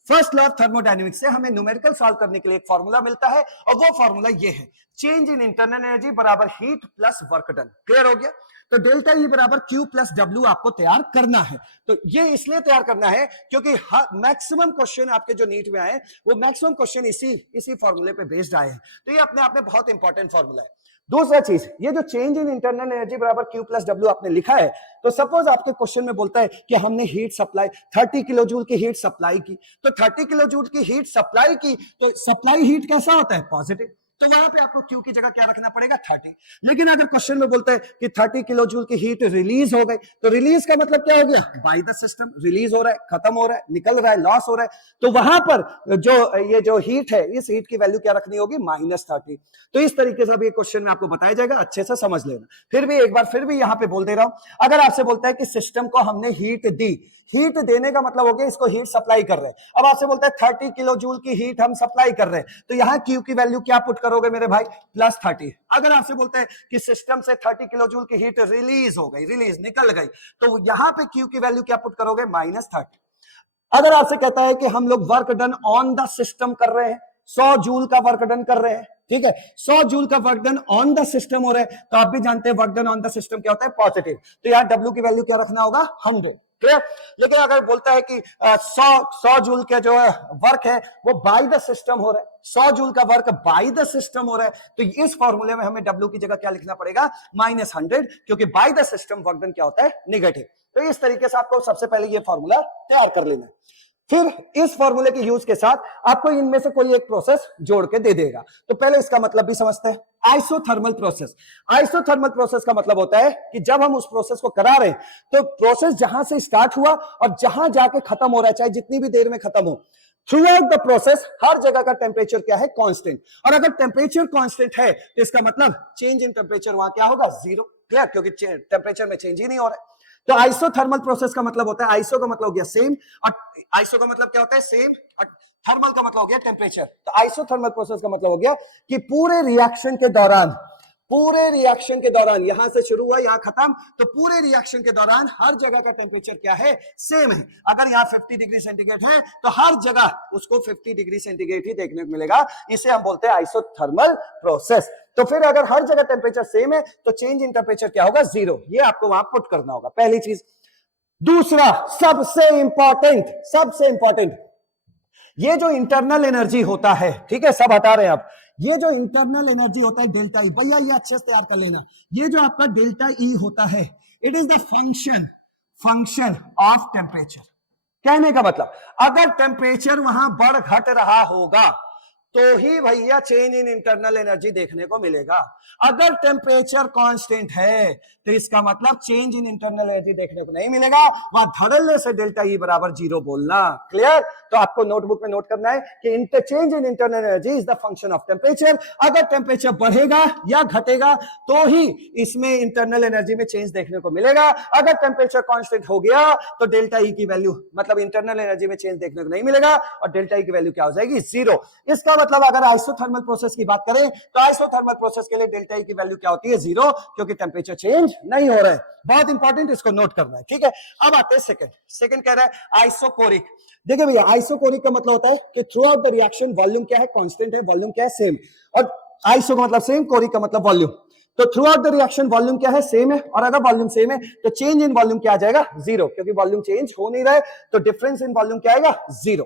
फर्स्ट लॉ ऑफ थर्मोडायनेमिक्स से हमें न्यूमेरिकल सॉल्व करने के लिए एक फॉर्मूला मिलता है और वो फॉर्मूला ये है, चेंज इन इंटरनल एनर्जी बराबर heat plus work done. Clear हो गया? तो डेल्टा ई बराबर क्यू प्लस डब्ल्यू आपको तैयार करना है। तो ये इसलिए तैयार करना है क्योंकि मैक्सिमम क्वेश्चन आपके जो नीट में आए वो मैक्सिमम क्वेश्चन इसी फॉर्मूले पे बेस्ड आए हैं। तो ये अपने आप में बहुत इंपॉर्टेंट फॉर्मूला है। दूसरा चीज, ये जो चेंज इन इंटरनल एनर्जी बराबर क्यू प्लस डब्ल्यू आपने लिखा है, तो सपोज आपके क्वेश्चन में बोलता है कि हमने हीट सप्लाई 30 किलो जूल की हीट सप्लाई की, तो 30 किलो जूल की हीट सप्लाई की तो सप्लाई हीट कैसा होता है, पॉजिटिव, तो वहां पे आपको Q की जगह क्या रखना पड़ेगा, 30। लेकिन अगर क्वेश्चन में बोलता है कि 30 किलो जूल की हीट रिलीज हो गई, तो रिलीज का मतलब क्या हो गया, बाय द सिस्टम, रिलीज हो रहा है, खत्म हो रहा है, निकल रहा है, लॉस हो रहा है, तो वहां पर जो हीट है, इस हीट की वैल्यू क्या रखनी होगी, -30। तो इस तरीके से भी क्वेश्चन में आपको बताया जाएगा, अच्छे से समझ लेना। फिर भी एक बार फिर भी यहां पे बोल दे रहा हूं, अगर आपसे बोलता है कि सिस्टम को हमने हीट दी, हीट देने का मतलब हो गया इसको हीट सप्लाई कर रहे हैं। अब आपसे बोलता है 30 किलो जूल की हीट हम सप्लाई कर रहे हैं, तो यहां Q की वैल्यू क्या पुट करोगे मेरे भाई, +30। अगर आपसे बोलता है कि सिस्टम से 30 किलो जूल की हीट रिलीज हो गई, रिलीज निकल गई, तो यहां पे Q की वैल्यू क्या पुट करोगे, -30। अगर आपसे कहता है कि हम लोग work done on the system कर रहे हैं, 100 जूल का वर्क डन कर रहे हैं, ठीक है, 100 जूल का work done on the system हो रहा है, तो आप भी जानते हैं work done on the system क्या होता है, पॉजिटिव, तो यार W की वैल्यू क्या रखना होगा, 100। क्लियर? लेकिन अगर बोलता है कि 100 जूल का जो वर्क है वो बाय द सिस्टम हो रहा है, 100 जूल का वर्क बाय द सिस्टम हो रहा है, तो इस फॉर्मूले में हमें W की जगह क्या लिखना पड़ेगा, -100, क्योंकि bye the system work done क्या होता है, नेगेटिव। तो इस तरीके से आपको सबसे पहले ये फॉर्मूला तैयार कर लेना है। फिर इस फॉर्मूले के यूज के साथ आपको इनमें से कोई एक प्रोसेस जोड़ के दे देगा। तो पहले इसका मतलब भी समझते हैं, आइसोथर्मल प्रोसेस। आइसोथर्मल प्रोसेस का मतलब होता है कि जब हम उस प्रोसेस को करा रहे हैं तो प्रोसेस जहां से स्टार्ट हुआ और जहां जाके खत्म हो रहा है, चाहे जितनी भी देर में खत्म हो, थ्रू आउट द प्रोसेस हर जगह का टेम्परेचर क्या है, कांस्टेंट। और अगर टेम्परेचर कांस्टेंट है तो इसका मतलब चेंज इन टेम्परेचर वहां क्या होगा, 0। क्लियर? क्योंकि टेम्परेचर में चेंज ही नहीं हो रहा है। तो आइसोथर्मल प्रोसेस का मतलब होता है, आइसो का मतलब हो गया सेम, और आइसो का मतलब क्या होता है, सेम, और थर्मल का मतलब हो गया टेम्परेचर। तो आइसोथर्मल प्रोसेस का मतलब हो गया कि पूरे रिएक्शन के दौरान यहां से शुरू हुआ यहां खत्म, तो पूरे रिएक्शन के दौरान हर जगह का टेम्परेचर क्या है, सेम है। अगर यहां 50 डिग्री सेंटीग्रेड है तो हर जगह उसको 50 डिग्री सेंटीग्रेड ही देखने को मिलेगा, इसे हम बोलते हैं आइसोथर्मल प्रोसेस। तो फिर अगर हर जगह टेम्परेचर सेम है तो चेंज इन टेम्परेचर क्या होगा, 0। ये आपको वहां पुट करना होगा, पहली चीज। दूसरा, सबसे इंपॉर्टेंट, ये जो इंटरनल एनर्जी होता है, ठीक है, सब हटा रहे हैं आप, ये जो इंटरनल एनर्जी होता है डेल्टा ई, भैया ये अच्छे से तैयार कर लेना, ये जो आपका डेल्टा ई होता है, it is the function of temperature. कहने का मतलब अगर टेम्परेचर वहां बढ़ घट रहा होगा तो ही भैया चेंज इन इंटरनल एनर्जी देखने को मिलेगा। अगर टेम्परेचर कांस्टेंट है तो इसका मतलब चेंज इन इंटरनल एनर्जी देखने को नहीं मिलेगा, वहां धड़ल्ले से डेल्टा ई बराबर 0 बोलना। क्लियर? तो आपको नोटबुक में नोट करना है कि change in internal energy is the function of temperature. अगर टेम्परेचर बढ़ेगा या घटेगा तो ही इसमें इंटरनल एनर्जी में चेंज देखने को मिलेगा। अगर टेम्परेचर कांस्टेंट हो गया तो डेल्टा ई की वैल्यू मतलब इंटरनल एनर्जी में चेंज देखने को नहीं मिलेगा और डेल्टा ई की वैल्यू क्या हो जाएगी, 0। इसका मतलब अगर आइसोथर्मल प्रोसेस की बात करें तो आइसोथर्मल प्रोसेस के लिए डेल्टा ई की वैल्यू क्या होती है, 0, क्योंकि टेम्परेचर चेंज नहीं हो रहा है। बहुत इंपॉर्टेंट, इसको नोट करना है, ठीक है। अब आते हैं सेकंड कह रहा है आइसोकोरिक। देखिए भैया, आइसोकोरिक का मतलब होता है कि through out the reaction volume क्या है, कांस्टेंट है, वॉल्यूम क्या है, सेम। और आइसो का मतलब सेम, कोरिक का मतलब वॉल्यूम। तो through out the reaction volume क्या है, सेम है, और अगर वॉल्यूम सेम है तो चेंज इन वॉल्यूम क्या आ जाएगा, 0, क्योंकि वॉल्यूम चेंज हो नहीं रहा है, तो डिफरेंस इन वॉल्यूम क्या आएगा, 0।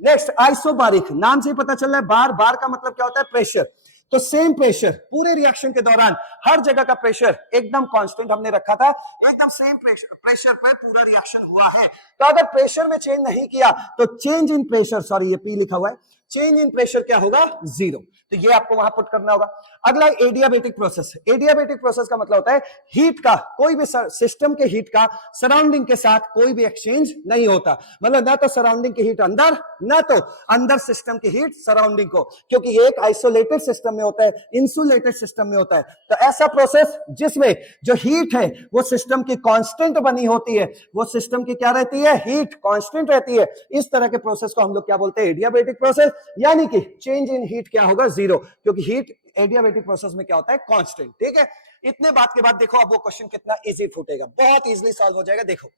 नेक्स्ट आइसोबारिक, नाम से ही पता चल रहा है, बार बार का मतलब क्या होता है, प्रेशर। तो सेम प्रेशर पूरे रिएक्शन के दौरान हर जगह का प्रेशर एकदम कांस्टेंट हमने रखा था, एकदम सेम प्रेशर पे पूरा रिएक्शन हुआ है। तो अगर प्रेशर में चेंज नहीं किया तो चेंज इन प्रेशर, सॉरी ये पी लिखा हुआ है, चेंज इन प्रेशर क्या होगा, 0। तो ये आपको वहां पुट करना होगा। अगला एडियाबेटिक प्रोसेस। एडियाबेटिक प्रोसेस का मतलब होता है हीट का, कोई भी सिस्टम के हीट का सराउंडिंग के साथ कोई भी एक्सचेंज नहीं होता। मतलब ना तो सराउंडिंग की हीट अंदर, ना तो अंदर सिस्टम की हीट सराउंडिंग को, क्योंकि ये एक आइसोलेटेड सिस्टम में होता है, इंसुलेटेड सिस्टम में होता है। तो ऐसा प्रोसेस जिसमें जो हीट है वो सिस्टम की कांस्टेंट बनी होती है, वो सिस्टम की क्या रहती है, हीट कांस्टेंट रहती है। इस तरह के प्रोसेस को हम लोग क्या बोलते हैं, एडियाबेटिक प्रोसेस, यानी कि चेंज इन हीट क्या होगा, 0, क्योंकि हीट एडियाबेटिक प्रोसेस में क्या होता है, कांस्टेंट। ठीक है, इतने बात के बाद देखो अब वो क्वेश्चन कितना इजी फूटेगा, बहुत इजीली सॉल्व हो जाएगा। देखो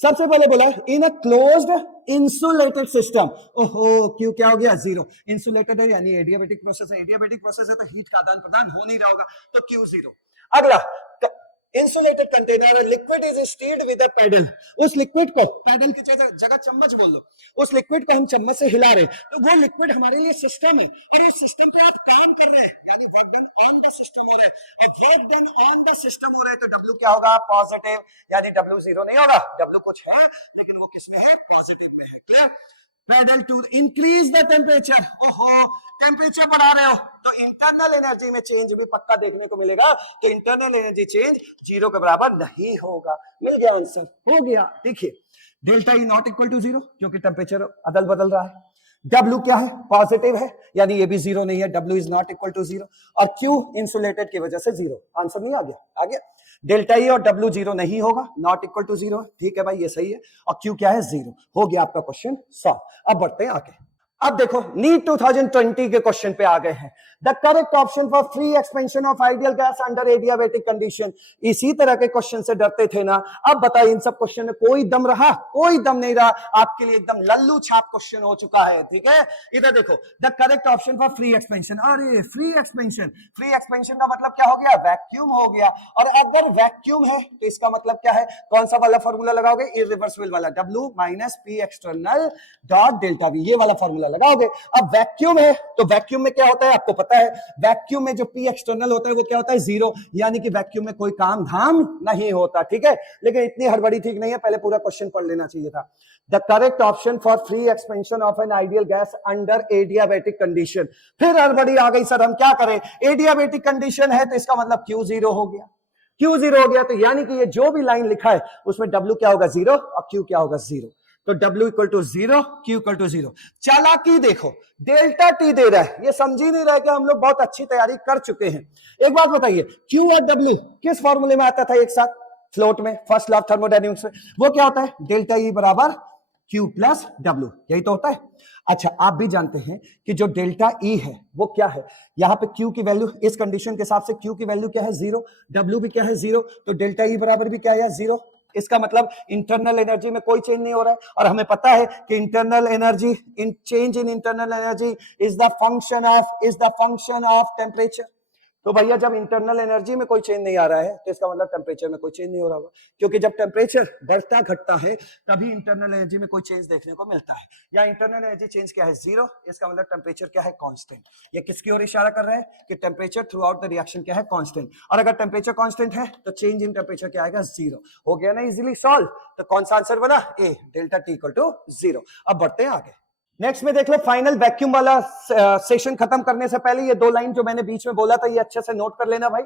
सबसे पहले बोला इन अ क्लोज्ड इंसुलेटेड सिस्टम, ओहो क्यू क्या हो गया, 0। इंसुलेटेड है यानी एडियाबेटिक प्रोसेस है, एडियाबेटिक प्रोसेस है तो हीट का आदान प्रदान हो नहीं रहा होगा, तो क्यू 0। अगला insulated container, liquid is stirred with a paddle. उस लिक्विड को, पैडल की जगह चम्मच बोल लो, उस लिक्विड को हम चम्मच से हिला रहे हैं, तो वो लिक्विड हमारे लिए सिस्टम है, और इस सिस्टम पे आप काम कर रहे हैं, यानी work done on the system हो रहा है, और work done on the system हो रहा है, तो W क्या होगा, पॉजिटिव, यानी W 0 नहीं होगा, W कुछ है लेकिन वो किसमें है, पॉजिटिव में है। Clear? Paddle to increase the temperature, ओहो टेम्परेचर बढ़ा रहे हो तो इंटरनल एनर्जी में चेंज भी पक्का देखने को मिलेगा, तो इंटरनल एनर्जी चेंज 0 के बराबर नहीं होगा। मिल गया आंसर, हो गया। देखिए delta E not equal to 0, क्योंकि टेम्परेचर अदल बदल रहा है। W क्या है, पॉजिटिव है, यानी ये भी 0 नहीं है, W is not equal to 0, और Q इंसुलेटेड की वजह से 0। आंसर नहीं आ गया, आ गया। डेल्टा ई और W 0 नहीं होगा, नॉट इक्वल टू 0, ठीक है भाई ये सही है, और Q क्या है, 0। हो गया आपका क्वेश्चन सॉल्व। अब बढ़ते हैं आगे। अब देखो नीट 2020 के क्वेश्चन पे आ गए हैं। The correct option for free expansion of ideal gas under adiabatic condition. इसी तरह के क्वेश्चन से डरते थे ना, अब बताइए इन सब क्वेश्चन में कोई दम रहा, कोई दम नहीं रहा, आपके लिए एकदम लल्लू छाप क्वेश्चन हो चुका है। ठीक है, इधर देखो the correct option for free expansion. अरे फ्री एक्सपेंशन, फ्री एक्सपेंशन का मतलब क्या हो गया, वैक्यूम हो गया, और अगर वैक्यूम है तो इसका मतलब क्या है, कौन सा वाला फॉर्मूला लगाओगे, इरिवर्सिबल वाला, W minus P external dot delta V, ये वाला फॉर्मूला लगाओगे। अब वैक्यूम है तो वैक्यूम में क्या होता है आपको पता है, वैक्यूम में जो P एक्सटर्नल होता है वो क्या होता है, 0, यानी कि वैक्यूम में कोई काम धाम नहीं होता। ठीक है, लेकिन इतनी हड़बड़ी ठीक नहीं है, पहले पूरा क्वेश्चन पढ़ लेना चाहिए था। The correct option for free expansion of an ideal gas under adiabatic condition. फिर हड़बड़ी आ गई, सर हम क्या करें, एडियाबेटिक कंडीशन है तो इसका मतलब Q 0 हो गया, Q 0 हो गया, तो यानी कि ये जो भी लाइन लिखा है उसमें W क्या होगा, 0, और Q क्या होगा, 0। तो W equal to 0, Q equal to 0। चालाकी देखो, डेल्टा T दे रहा है, ये समझ ही नहीं रहा है कि हम लोग बहुत अच्छी तैयारी कर चुके हैं। एक बात बताइए, Q और W किस फॉर्मूले में आता था एक साथ, फ्लोट में, फर्स्ट लॉ ऑफ थर्मोडायनेमिक्स में, वो क्या होता है, डेल्टा E बराबर Q प्लस W, यही तो होता है। अच्छा आप भी जानते हैं कि जो डेल्टा E है वो क्या है, यहां पे Q की वैल्यू, इस कंडीशन के हिसाब से Q की वैल्यू क्या है, 0, W भी क्या है, 0, तो डेल्टा E बराबर भी क्या है, 0। इसका मतलब इंटरनल एनर्जी में कोई चेंज नहीं हो रहा है, और हमें पता है कि internal energy, change in internal energy is the function of temperature. तो भैया जब इंटरनल एनर्जी में कोई चेंज नहीं आ रहा है तो इसका मतलब टेम्परेचर में कोई चेंज नहीं हो रहा होगा, क्योंकि जब टेम्परेचर बढ़ता घटता है तभी इंटरनल एनर्जी में कोई चेंज देखने को मिलता है। या इंटरनल एनर्जी चेंज क्या है, 0, इसका मतलब टेम्परेचर क्या है, कांस्टेंट। ये किसकी ओर इशारा कर रहा है कि temperature through out the reaction क्या है, कांस्टेंट, और अगर टेम्परेचर कांस्टेंट है तो चेंज इन टेम्परेचर क्या आएगा, 0। हो गया ना इजीली सॉल्व। तो कौन सा आंसर बना, ए, डेल्टा T इक्वल टू 0। अब बढ़ते हैं आगे। नेक्स्ट में देख लो, फाइनल वैक्यूम वाला सेशन खत्म करने से पहले ये दो लाइन जो मैंने बीच में बोला था ये अच्छे से नोट कर लेना भाई।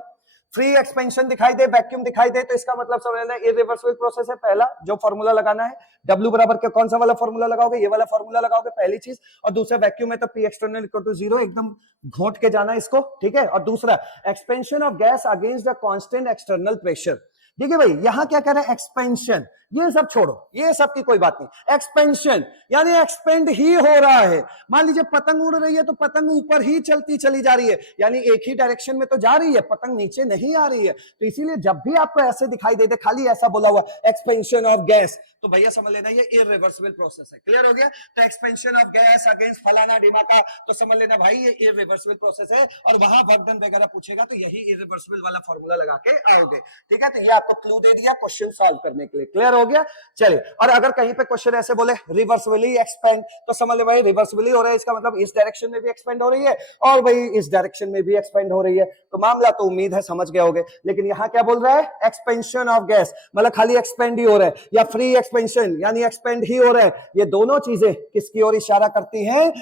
फ्री एक्सपेंशन दिखाई दे, वैक्यूम दिखाई दे, तो इसका मतलब समझ लेना इरिवर्सिबल प्रोसेस है। पहला जो फॉर्मूला लगाना है, W बराबर क्या, कौन सा वाला फॉर्मूला लगाओगे, ये वाला फॉर्मूला लगाओगे, पहली चीज। और दूसरा वैक्यूम है तो P एक्सटर्नल इक्वल टू 0, एकदम घोट के जाना इसको, ठीक है। और दूसरा expansion of gas against the constant external pressure. देखिए भाई यहां क्या कह रहा है, एक्सपेंशन, ये सब छोड़ो, ये सब की कोई बात नहीं। एक्सपेंशन यानी एक्सपेंड ही हो रहा है। मान लीजिए पतंग उड़ रही है तो पतंग ऊपर ही चलती चली जा रही है, यानी एक ही डायरेक्शन में तो जा रही है, पतंग नीचे नहीं आ रही है। तो इसीलिए जब भी आपको ऐसे दिखाई दे खाली ऐसा बोला हुआ एक्सपेंशन ऑफ गैस, तो भैया समझ लेना ये इररिवर्सिबल प्रोसेस है। क्लियर हो गया? तो एक्सपेंशन ऑफ गैस अगेंस्ट फलाना ढिमाका, तो समझ लेना भाई ये इररिवर्सिबल प्रोसेस है, और वहां वर्क डन वगैरह पूछेगा तो यही इररिवर्सिबल वाला फॉर्मूला लगा के आओगे। ठीक है, तो ये आपको क्लू दे दिया क्वेश्चन सॉल्व करने के लिए। क्लियर हो गया? चलिए, और अगर कहीं पे क्वेश्चन ऐसे बोले रिवर्सिबली एक्सपेंड, तो समझ ले भाई रिवर्सिबली हो रहा है, इसका मतलब इस डायरेक्शन में भी एक्सपेंड हो रही है और भाई इस डायरेक्शन में भी एक्सपेंड हो रही है। तो मामला तो उम्मीद है समझ गए होगे। लेकिन यहां क्या बोल रहा है? एक्सपेंशन ऑफ गैस, मतलब खाली एक्सपेंड ही हो रहा है या फ्री एक्सपेंशन यानी एक्सपेंड ही हो रहा है। ये दोनों चीजें किसकी ओर इशारा करती हैं?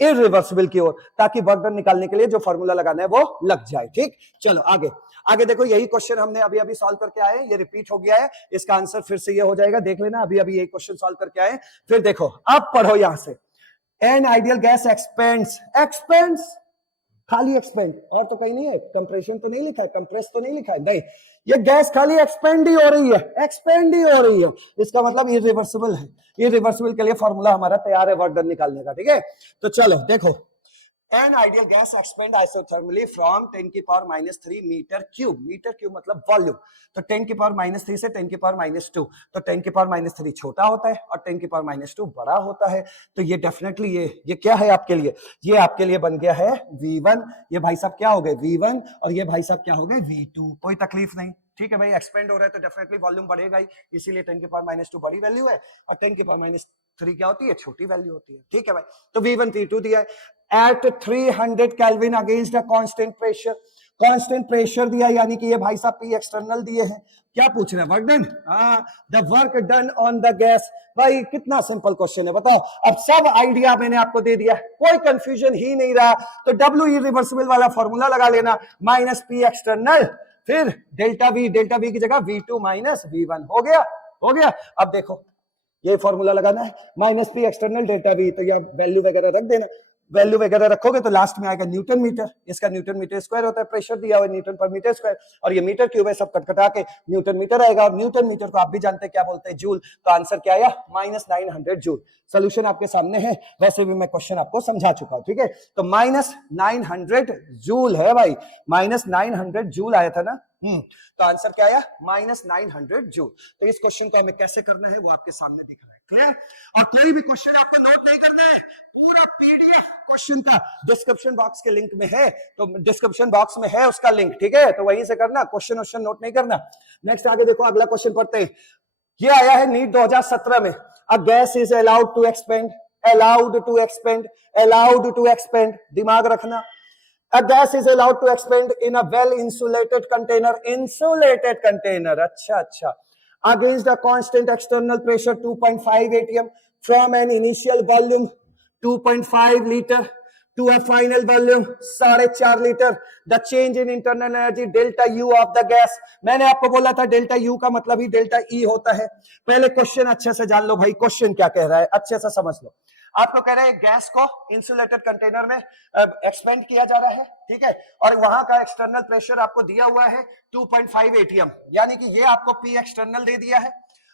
इररिवर्सिबल की ओर, ताकि वर्क डन निकालने के लिए जो फॉर्मूला लगाना है वो लग जाए। ठीक, चलो आगे आगे देखो, यही क्वेश्चन हमने अभी अभी सॉल्व करके आए, ये रिपीट हो गया है, इसका आंसर फिर से ये हो जाएगा, देख लेना। अभी अभी यही क्वेश्चन सॉल्व करके आए, फिर देखो अब पढ़ो यहां से। An ideal gas expends, expends खाली एक्सपेंड, और तो कहीं नहीं है, कंप्रेशन तो नहीं लिखा है, कंप्रेस तो नहीं लिखा है, नहीं, ये गैस खाली एक्सपेंड ही हो रही है, एक्सपेंड ही हो रही है, इसका मतलब इररिवर्सिबल है। इररिवर्सिबल के लिए फॉर्मूला हमारा तैयार है वर्क डन निकालने का। ठीक है, तो चलो देखो, an ideal gas expand isothermally from 10 की power -3 metre cube, metre cube मतलब वॉल्यूम, तो 10 की पावर -3 से 10 की पावर -2, तो 10 की पावर -3 छोटा होता है और 10 की पावर -2 बड़ा होता है। तो ये डेफिनेटली ये क्या है आपके लिए? ये आपके लिए बन गया है V1, ये भाई साहब क्या हो गए V1, और ये भाई साहब क्या हो गए V2। कोई तकलीफ नहीं। ठीक है भाई, एक्सपेंड हो रहा है तो डेफिनेटली वॉल्यूम बढ़ेगा ही, इसीलिए 10 की पावर -2 बड़ी वैल्यू है और 10 की पावर -3 क्या होती है? छोटी वैल्यू होती है। ठीक है भाई, तो V1 V2 दिया है at 300 kelvin against a constant pressure, constant pressure दिया, यानी कि ये भाई साहब P एक्सटर्नल दिए हैं। क्या पूछ रहे हैं? Work done, the work done on the gas. भाई कितना सिंपल क्वेश्चन है, बताओ। अब सब आइडिया मैंने आपको दे दिया, कोई कंफ्यूजन ही नहीं रहा। तो W इररिवर्सिबल वाला फॉर्मूला लगा लेना, -P एक्सटर्नल, फिर डेल्टा V की जगह V2 - V1। हो गया, हो गया। अब देखो ये फॉर्मूला लगाना है, -P एक्सटर्नल डेल्टा V, तो यहाँ वैल्यू वगैरह रख देना। वैल्यू वगैरह रखोगे तो लास्ट में आएगा न्यूटन मीटर, इसका न्यूटन मीटर स्क्वायर होता है, प्रेशर दिया हुआ न्यूटन पर मीटर स्क्वायर, और ये मीटर क्यूब है, सब कटकटा के न्यूटन मीटर आएगा, और न्यूटन मीटर को आप भी जानते हैं क्या बोलते हैं? जूल। तो आंसर क्या आया? -900 जूल। सोल्यूशन आपके सामने है, वैसे भी मैं क्वेश्चन आपको समझा चुका हूं। ठीक है, तो -900 जूल है भाई, -900 जूल आया था ना। तो आंसर क्या आया? -900 जूल। तो इस क्वेश्चन को हमें कैसे करना है वो आपके सामने दिख रहा है। क्लियर? और कोई भी क्वेश्चन आपको नोट नहीं करना है, पूरा पीडीएफ क्वेश्चन का डिस्क्रिप्शन बॉक्स के लिंक में है, तो डिस्क्रिप्शन बॉक्स में है उसका लिंक। ठीक है, तो वहीं से करना, क्वेश्चन नोट नहीं करना। नेक्स्ट आगे देखो, अगला क्वेश्चन पढ़ते हैं। ये आया है नीट 2017 में। A gas is allowed to expand, allowed to expand, allowed to expand, दिमाग रखना। A gas is allowed to expand in a well insulated container, insulated container, अच्छा, against a constant external pressure 2.5 atm from an initial volume 2.5 liter to a final volume 4.5 liter. The change in internal energy delta U of the gas. मैंने आपको बोला था delta U का मतलब ही delta E होता है। पहले क्वेश्चन अच्छे से जान लो भाई, क्वेश्चन क्या कह रहा है अच्छे से समझ लो। आपको कह रहे हैं गैस को इंसुलेटेड कंटेनर में एक्सपेंड किया जा रहा है, ठीक है, और वहां का एक्सटर्नल प्रेशर आपको दिया हुआ है 2.5 एटीएम, यानी कि ये आपको P एक्सटर्नल दे दिया है।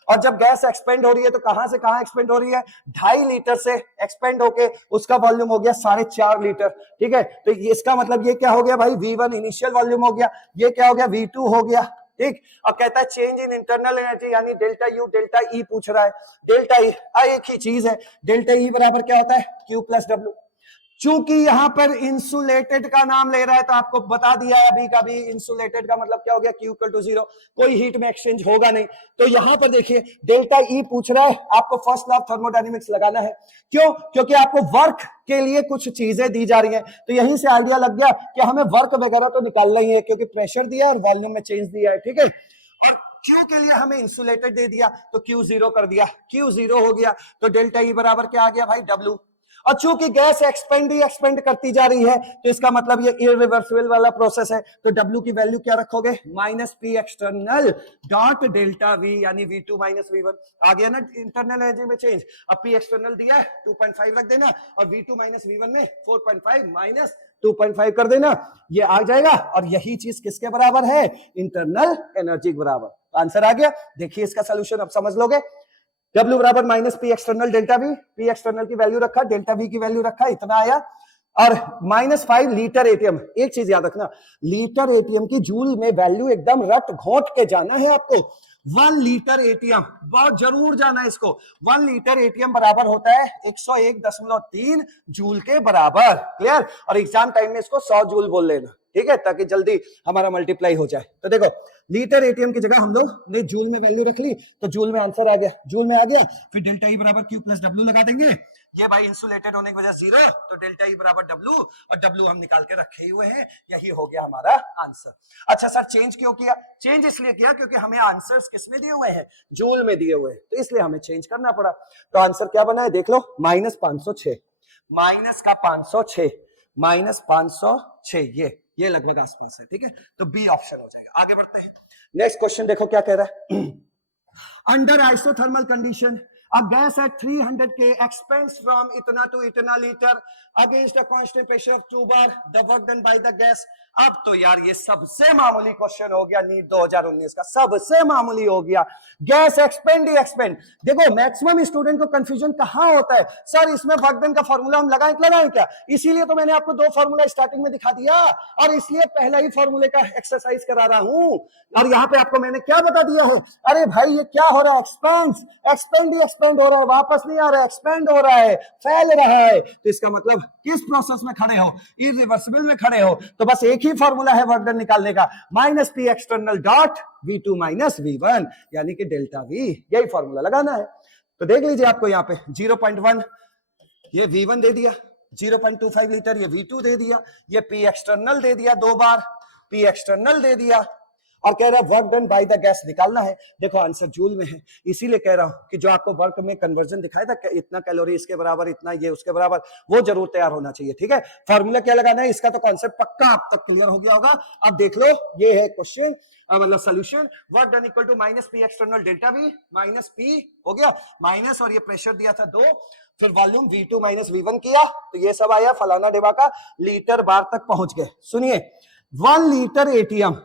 और जब गैस एक्सपेंड हो रही है तो कहां से कहां एक्सपेंड हो रही है? 2.5 लीटर से एक्सपेंड होके उसका वॉल्यूम हो गया 4.5 लीटर। ठीक है, तो इसका मतलब ये क्या हो गया भाई? V1 इनिशियल वॉल्यूम हो गया, ये क्या हो गया? V2 हो गया। ठीक, और कहता है चेंज इन इंटरनल एनर्जी, यानी डेल्टा यू डेल्टा ई पूछ रहा है। डेल्टा ई एक ही चीज है, डेल्टा ई बराबर क्या होता है? Q plus W। चूंकि यहां पर इंसुलेटेड का नाम ले रहा है तो आपको बता दिया है अभी का भी, इंसुलेटेड का मतलब क्या हो गया? Q इक्वल टू 0, कोई हीट में एक्सचेंज होगा नहीं। तो यहां पर देखिए डेल्टा ई पूछ रहा है, आपको फर्स्ट लॉ ऑफ थर्मोडायनेमिक्स लगाना है। क्यों? क्योंकि आपको वर्क के लिए कुछ चीजें दी जा रही हैं, तो यहीं से आइडिया लग गया कि हमें वर्क वगैरह तो निकालना ही है, क्योंकि प्रेशर दिया और वॉल्यूम में चेंज दिया है। ठीक है, और Q के लिए हमें इंसुलेटेड दे दिया तो Q 0 कर दिया, Q 0 हो गया, तो डेल्टा ई बराबर क्या आ गया भाई? W। और चूंकि गैस एक्सपेंड करती जा रही है तो इसका मतलब ये इररिवर्सिबल वाला प्रोसेस है, तो W की वैल्यू क्या रखोगे? -P external dot delta V, यानी V2 - V1 आ गया ना इंटरनल एनर्जी में चेंज। अब P एक्सटर्नल दिया है 2.5 रख देना, और V2 - V1 में 4.5 - 2.5 कर देना, ये आ जाएगा। और यही चीज किसके बराबर है? इंटरनल एनर्जी के बराबर। आंसर आ गया। देखिए इसका सोल्यूशन अब समझ लोगे। W बराबर minus P external delta we, P external की वैल्यू रखा, डेल्टा वी की वैल्यू रखा, इतना आया। और -5 लीटर एटीएम। एक चीज याद रखना, लीटर एटीएम की जूल में वैल्यू एकदम रट घोंट के जाना है आपको। 1 लीटर एटीएम बहुत जरूर जाना है इसको। 1 लीटर एटीएम बराबर होता है 101.3 जूल के बराबर। क्लियर? और एग्जाम टाइम में इसको 100 जूल बोल लेना, ठीक है, ताकि जल्दी हमारा मल्टीप्लाई हो जाए। तो देखो लीटर एटीएम की जगह हम लोग ने जूल में वैल्यू रख ली, तो जूल में आंसर आ गया, जूल में आ गया। फिर डेल्टा ई बराबर क्यू प्लस डब्ल्यू लगा देंगे। ये भाई इंसुलेटेड होने की वजह 0, तो डेल्टा ई बराबर डब्ल्यू, और डब्ल्यू हम निकाल के रखे ही हुए हैं। यही हो गया हमारा आंसर। अच्छा सर चेंज क्यों किया? चेंज इसलिए किया क्योंकि हमें आंसर्स किसमें दिए हुए हैं? जूल में दिए हुए हैं, तो इसलिए हमें चेंज करना पड़ा। तो आंसर क्या बना है देख लो, -506, माइनस का 506, -506, ये लगभग आसपास है, ठीक है। तो बी ऑप्शन हो जाएगा। आगे बढ़ते हैं, नेक्स्ट क्वेश्चन देखो क्या कह रहा है। Under isothermal condition a gas at 300 K expands from इतना to इतना litre against a constant pressure of 2 bar, the work done by the gas। अब तो यार ये सबसे मामूली क्वेश्चन हो गया नीट 2019 का, सबसे मामूली हो गया। गैस एक्सपेंड ही एक्सपेंड। देखो मैक्सिमम स्टूडेंट को कंफ्यूजन कहां होता है, सर इसमें वर्क डन का फॉर्मूला हम लगाएं क्या? इसीलिए तो मैंने आपको 2 फॉर्मूला स्टार्टिंग में दिखा दिया, और इसलिए पहला ही फॉर्मूले का एक्सरसाइज करा रहा हूं। और यहाँ पे आपको मैंने क्या बता दिया है, अरे भाई ये क्या हो रहा है, एक्सपेंड ही एक्सपेंड हो रहा है, वापस नहीं आ रहा है, एक्सपेंड हो रहा है, फैल रहा है। तो इसका मतलब किस प्रोसेस में खड़े हो? इरिवर्सिबल में खड़े हो। तो बस एक ही फॉर्मूला है वर्क डन निकालने का, minus P external dot V2 minus V1, यानी कि डेल्टा V, यही फॉर्मूला लगाना है। तो देख लीजिए आपको यहाँ पे 0.1 ये V1 दे दिया, 0.25 लीटर ये V2 दे दिया, ये P एक्सटर्नल दे दिया 2 बार, P एक्सटर्नल दे दिया, और कह रहा है work done by the gas निकालना है। देखो आंसर जूल में है, इसीलिए कह रहा हूं कि जो आपको वर्क में कन्वर्जन दिखाया था, इतना कैलोरी इसके बराबर, इतना ये उसके बराबर, वो जरूर तैयार होना चाहिए, ठीक है। फॉर्मूला क्या लगाना है, इसका तो कॉन्सेप्ट पक्का अब तक क्लियर हो गया होगा। अब देख लो ये है क्वेश्चन, मतलब solution. Work done equal to minus P external delta V minus P हो गया, माइनस, और ये प्रेशर दिया था 2, फिर वॉल्यूम V2 माइनस V1 किया, तो ये सब आया फलाना डेवा का, लीटर बार तक पहुंच गए। सुनिए 1 लीटर एटीएम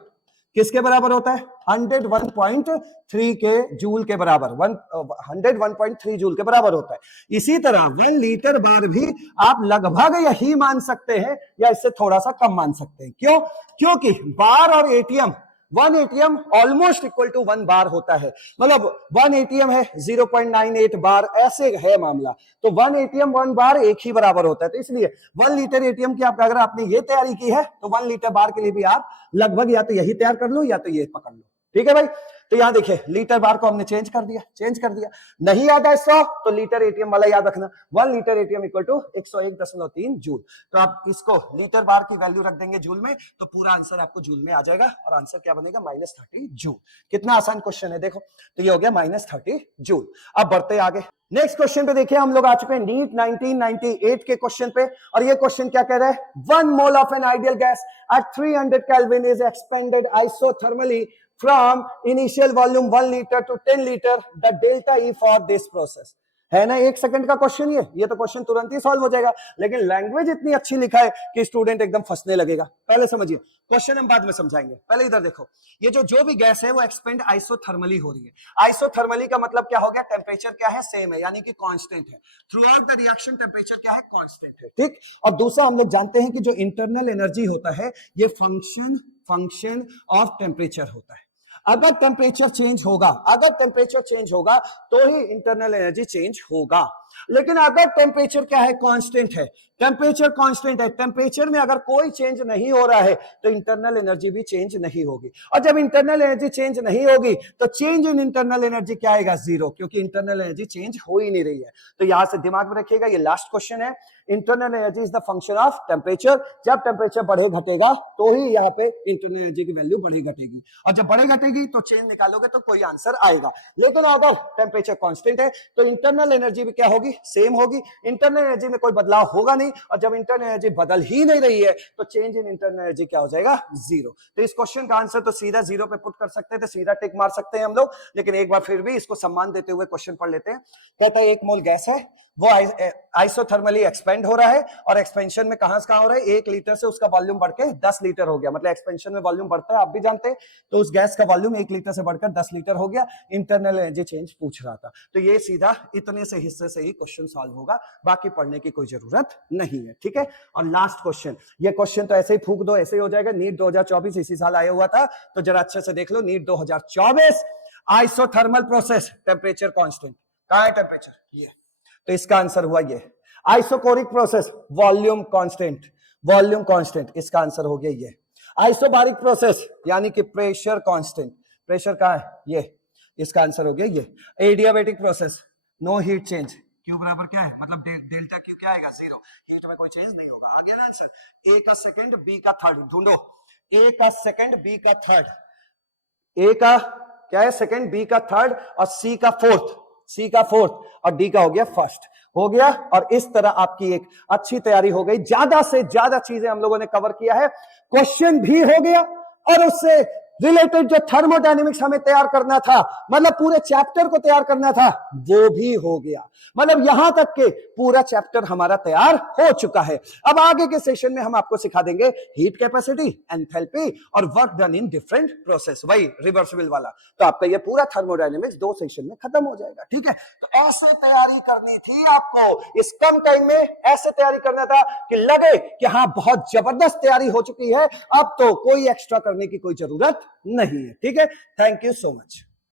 किसके बराबर होता है? 101.3 के जूल के बराबर, 101.3 जूल के बराबर होता है। इसी तरह 1 लीटर बार भी आप लगभग यही मान सकते हैं, या इससे थोड़ा सा कम मान सकते हैं। क्यों? क्योंकि बार और ATM, 1 ATM almost equal to 1 bar होता है, मतलब 1 एटीएम है 0.98 बार, ऐसे है मामला। तो 1 एटीएम 1 बार एक ही बराबर होता है। तो इसलिए 1 लीटर एटीएम की आप अगर आपने ये तैयारी की है, तो 1 लीटर बार के लिए भी आप लगभग या तो यही तैयार कर लो या तो ये पकड़ लो, ठीक है भाई। तो यहां देखिए लीटर बार को हमने चेंज कर दिया। नहीं याद है 100, तो लीटर एटीएम वाला याद रखना, 1 litre ATM equal to 101.3 joule. तो आप इसको लीटर बार की वैल्यू रख देंगे जूल में, तो पूरा आंसर आपको जूल में आ जाएगा, और आंसर क्या बनेगा? -30 जूल। कितना आसान क्वेश्चन है देखो। तो ये हो गया -30 जूल। अब बढ़ते आगे, नेक्स्ट क्वेश्चन पे देखिए, हम लोग आ चुके हैं नीट 1998 के क्वेश्चन पे, और ये क्वेश्चन क्या कह रहा है? 1 mole of an ideal gas at 300 kelvin is expanded isothermally from initial volume 1 liter to 10 liter, the delta E for this process। है ना 1 सेकंड का क्वेश्चन, ये तो क्वेश्चन तुरंत ही सॉल्व हो जाएगा, लेकिन लैंग्वेज इतनी अच्छी लिखा है कि स्टूडेंट एकदम फंसने लगेगा। पहले समझिए, क्वेश्चन हम बाद में समझाएंगे, पहले इधर देखो। ये जो भी गैस है वो एक्सपेंड आइसोथर्मली हो रही है। आइसोथर्मली का मतलब क्या हो गया? टेम्परेचर क्या है? सेम है, यानी कि कांस्टेंट है। Through out the reaction temperature क्या है? कांस्टेंट है, ठीक। और दूसरा हम लोग जानते हैं कि जो इंटरनल एनर्जी होता है ये फंक्शन ऑफ टेम्परेचर होता है। अगर टेम्परेचर चेंज होगा तो ही इंटरनल एनर्जी चेंज होगा। लेकिन अगर टेम्परेचर क्या है? कांस्टेंट है, टेम्परेचर कांस्टेंट है, टेम्परेचर में अगर कोई चेंज नहीं हो रहा है तो इंटरनल एनर्जी भी चेंज नहीं होगी। और जब इंटरनल एनर्जी चेंज नहीं होगी तो चेंज इन इंटरनल एनर्जी क्या आएगा? 0, क्योंकि इंटरनल एनर्जी चेंज हो ही नहीं रही है। तो यहां से दिमाग में रखिएगा, ये लास्ट क्वेश्चन है। Internal energy is the function of temperature. जब टेम्परेचर बढ़े घटेगा तो ही यहाँ पे इंटरनल एनर्जी की वैल्यू बढ़े घटेगी, और जब बढ़े घटेगी तो चेंज निकालोगे तो कोई आंसर आएगा। लेकिन अगर टेम्परेचर कांस्टेंट है तो इंटरनल एनर्जी भी क्या होगी? होगी, सेम होगी। इंटरनल एनर्जी में कोई बदलाव होगा नहीं, और जब इंटरनल एनर्जी बदल ही नहीं रही है तो चेंज इन इंटरनल एनर्जी क्या हो जाएगा, जीरो। तो इस क्वेश्चन का आंसर तो सीधा जीरो पे पुट कर सकते थे, सीधा टिक मार सकते हैं हम लोग, लेकिन एक बार फिर भी इसको सम्मान देते हुए क्वेश्चन पढ़ लेते हैं। कहता है 1 मोल गैस है, वो आइसोथर्मली एक्सपेंड हो रहा है, और एक्सपेंशन में कहां से कहां हो रहा है, 1 लीटर से उसका वॉल्यूम बढ़ के 10 लीटर हो गया। मतलब एक्सपेंशन में वॉल्यूम बढ़ता है, आप भी जानते हैं। तो उस गैस का वॉल्यूम 1 लीटर से बढ़कर 10 लीटर हो गया। इंटरनल एनर्जी चेंज पूछ रहा था, तो ये सीधा इतने से हिस्से से ही क्वेश्चन सॉल्व होगा, बाकी पढ़ने की कोई जरूरत नहीं है, ठीक है। और लास्ट क्वेश्चन, ये क्वेश्चन तो ऐसे ही फूक दो, ऐसे ही हो जाएगा। नीट 2024 इसी साल आया हुआ था, तो जरा अच्छे से देख लो। NEET 2024 isothermal process, temperature constant, कहां है टेम्परेचर, ये। तो इसका आंसर हुआ ये। Isochoric process, volume constant, volume constant, इसका आंसर हो गया ये। आइसोबारिक प्रोसेस यानी कि प्रेशर कांस्टेंट, प्रेशर कहां है, ये, इसका आंसर हो गया ये। Adiabatic process, no heat change, Q बराबर क्या है, मतलब डेल्टा क्यू क्या आएगा, जीरो, हीट में कोई चेंज नहीं होगा। आ गया ना आंसर। ए का सेकंड, बी का थर्ड, ढूंढो। ए का सेकंड, बी का थर्ड, ए का क्या है, सेकंड, बी का थर्ड, और सी का फोर्थ, सी का फोर्थ, और डी का हो गया फर्स्ट, हो गया। और इस तरह आपकी एक अच्छी तैयारी हो गई। ज्यादा से ज्यादा चीजें हम लोगों ने कवर किया है, क्वेश्चन भी हो गया, और उससे रिलेटेड जो थर्मोडायनेमिक्स हमें तैयार करना था, मतलब पूरे चैप्टर को तैयार करना था, वो भी हो गया। मतलब यहां तक के पूरा चैप्टर हमारा तैयार हो चुका है। अब आगे के सेशन में हम आपको सिखा देंगे हीट कैपेसिटी, एंथैल्पी, और work done in different process, वही रिवर्सिबल वाला। तो आपका ये पूरा थर्मोडायनेमिक्स 2 सेशन में खत्म हो जाएगा, ठीक है। तो ऐसे तैयारी करनी थी आपको, इस कम टाइम में ऐसे तैयारी करना था कि लगे कि हाँ बहुत जबरदस्त तैयारी हो चुकी है, अब तो कोई एक्स्ट्रा करने की कोई जरूरत नहीं है, ठीक है। Thank you so much.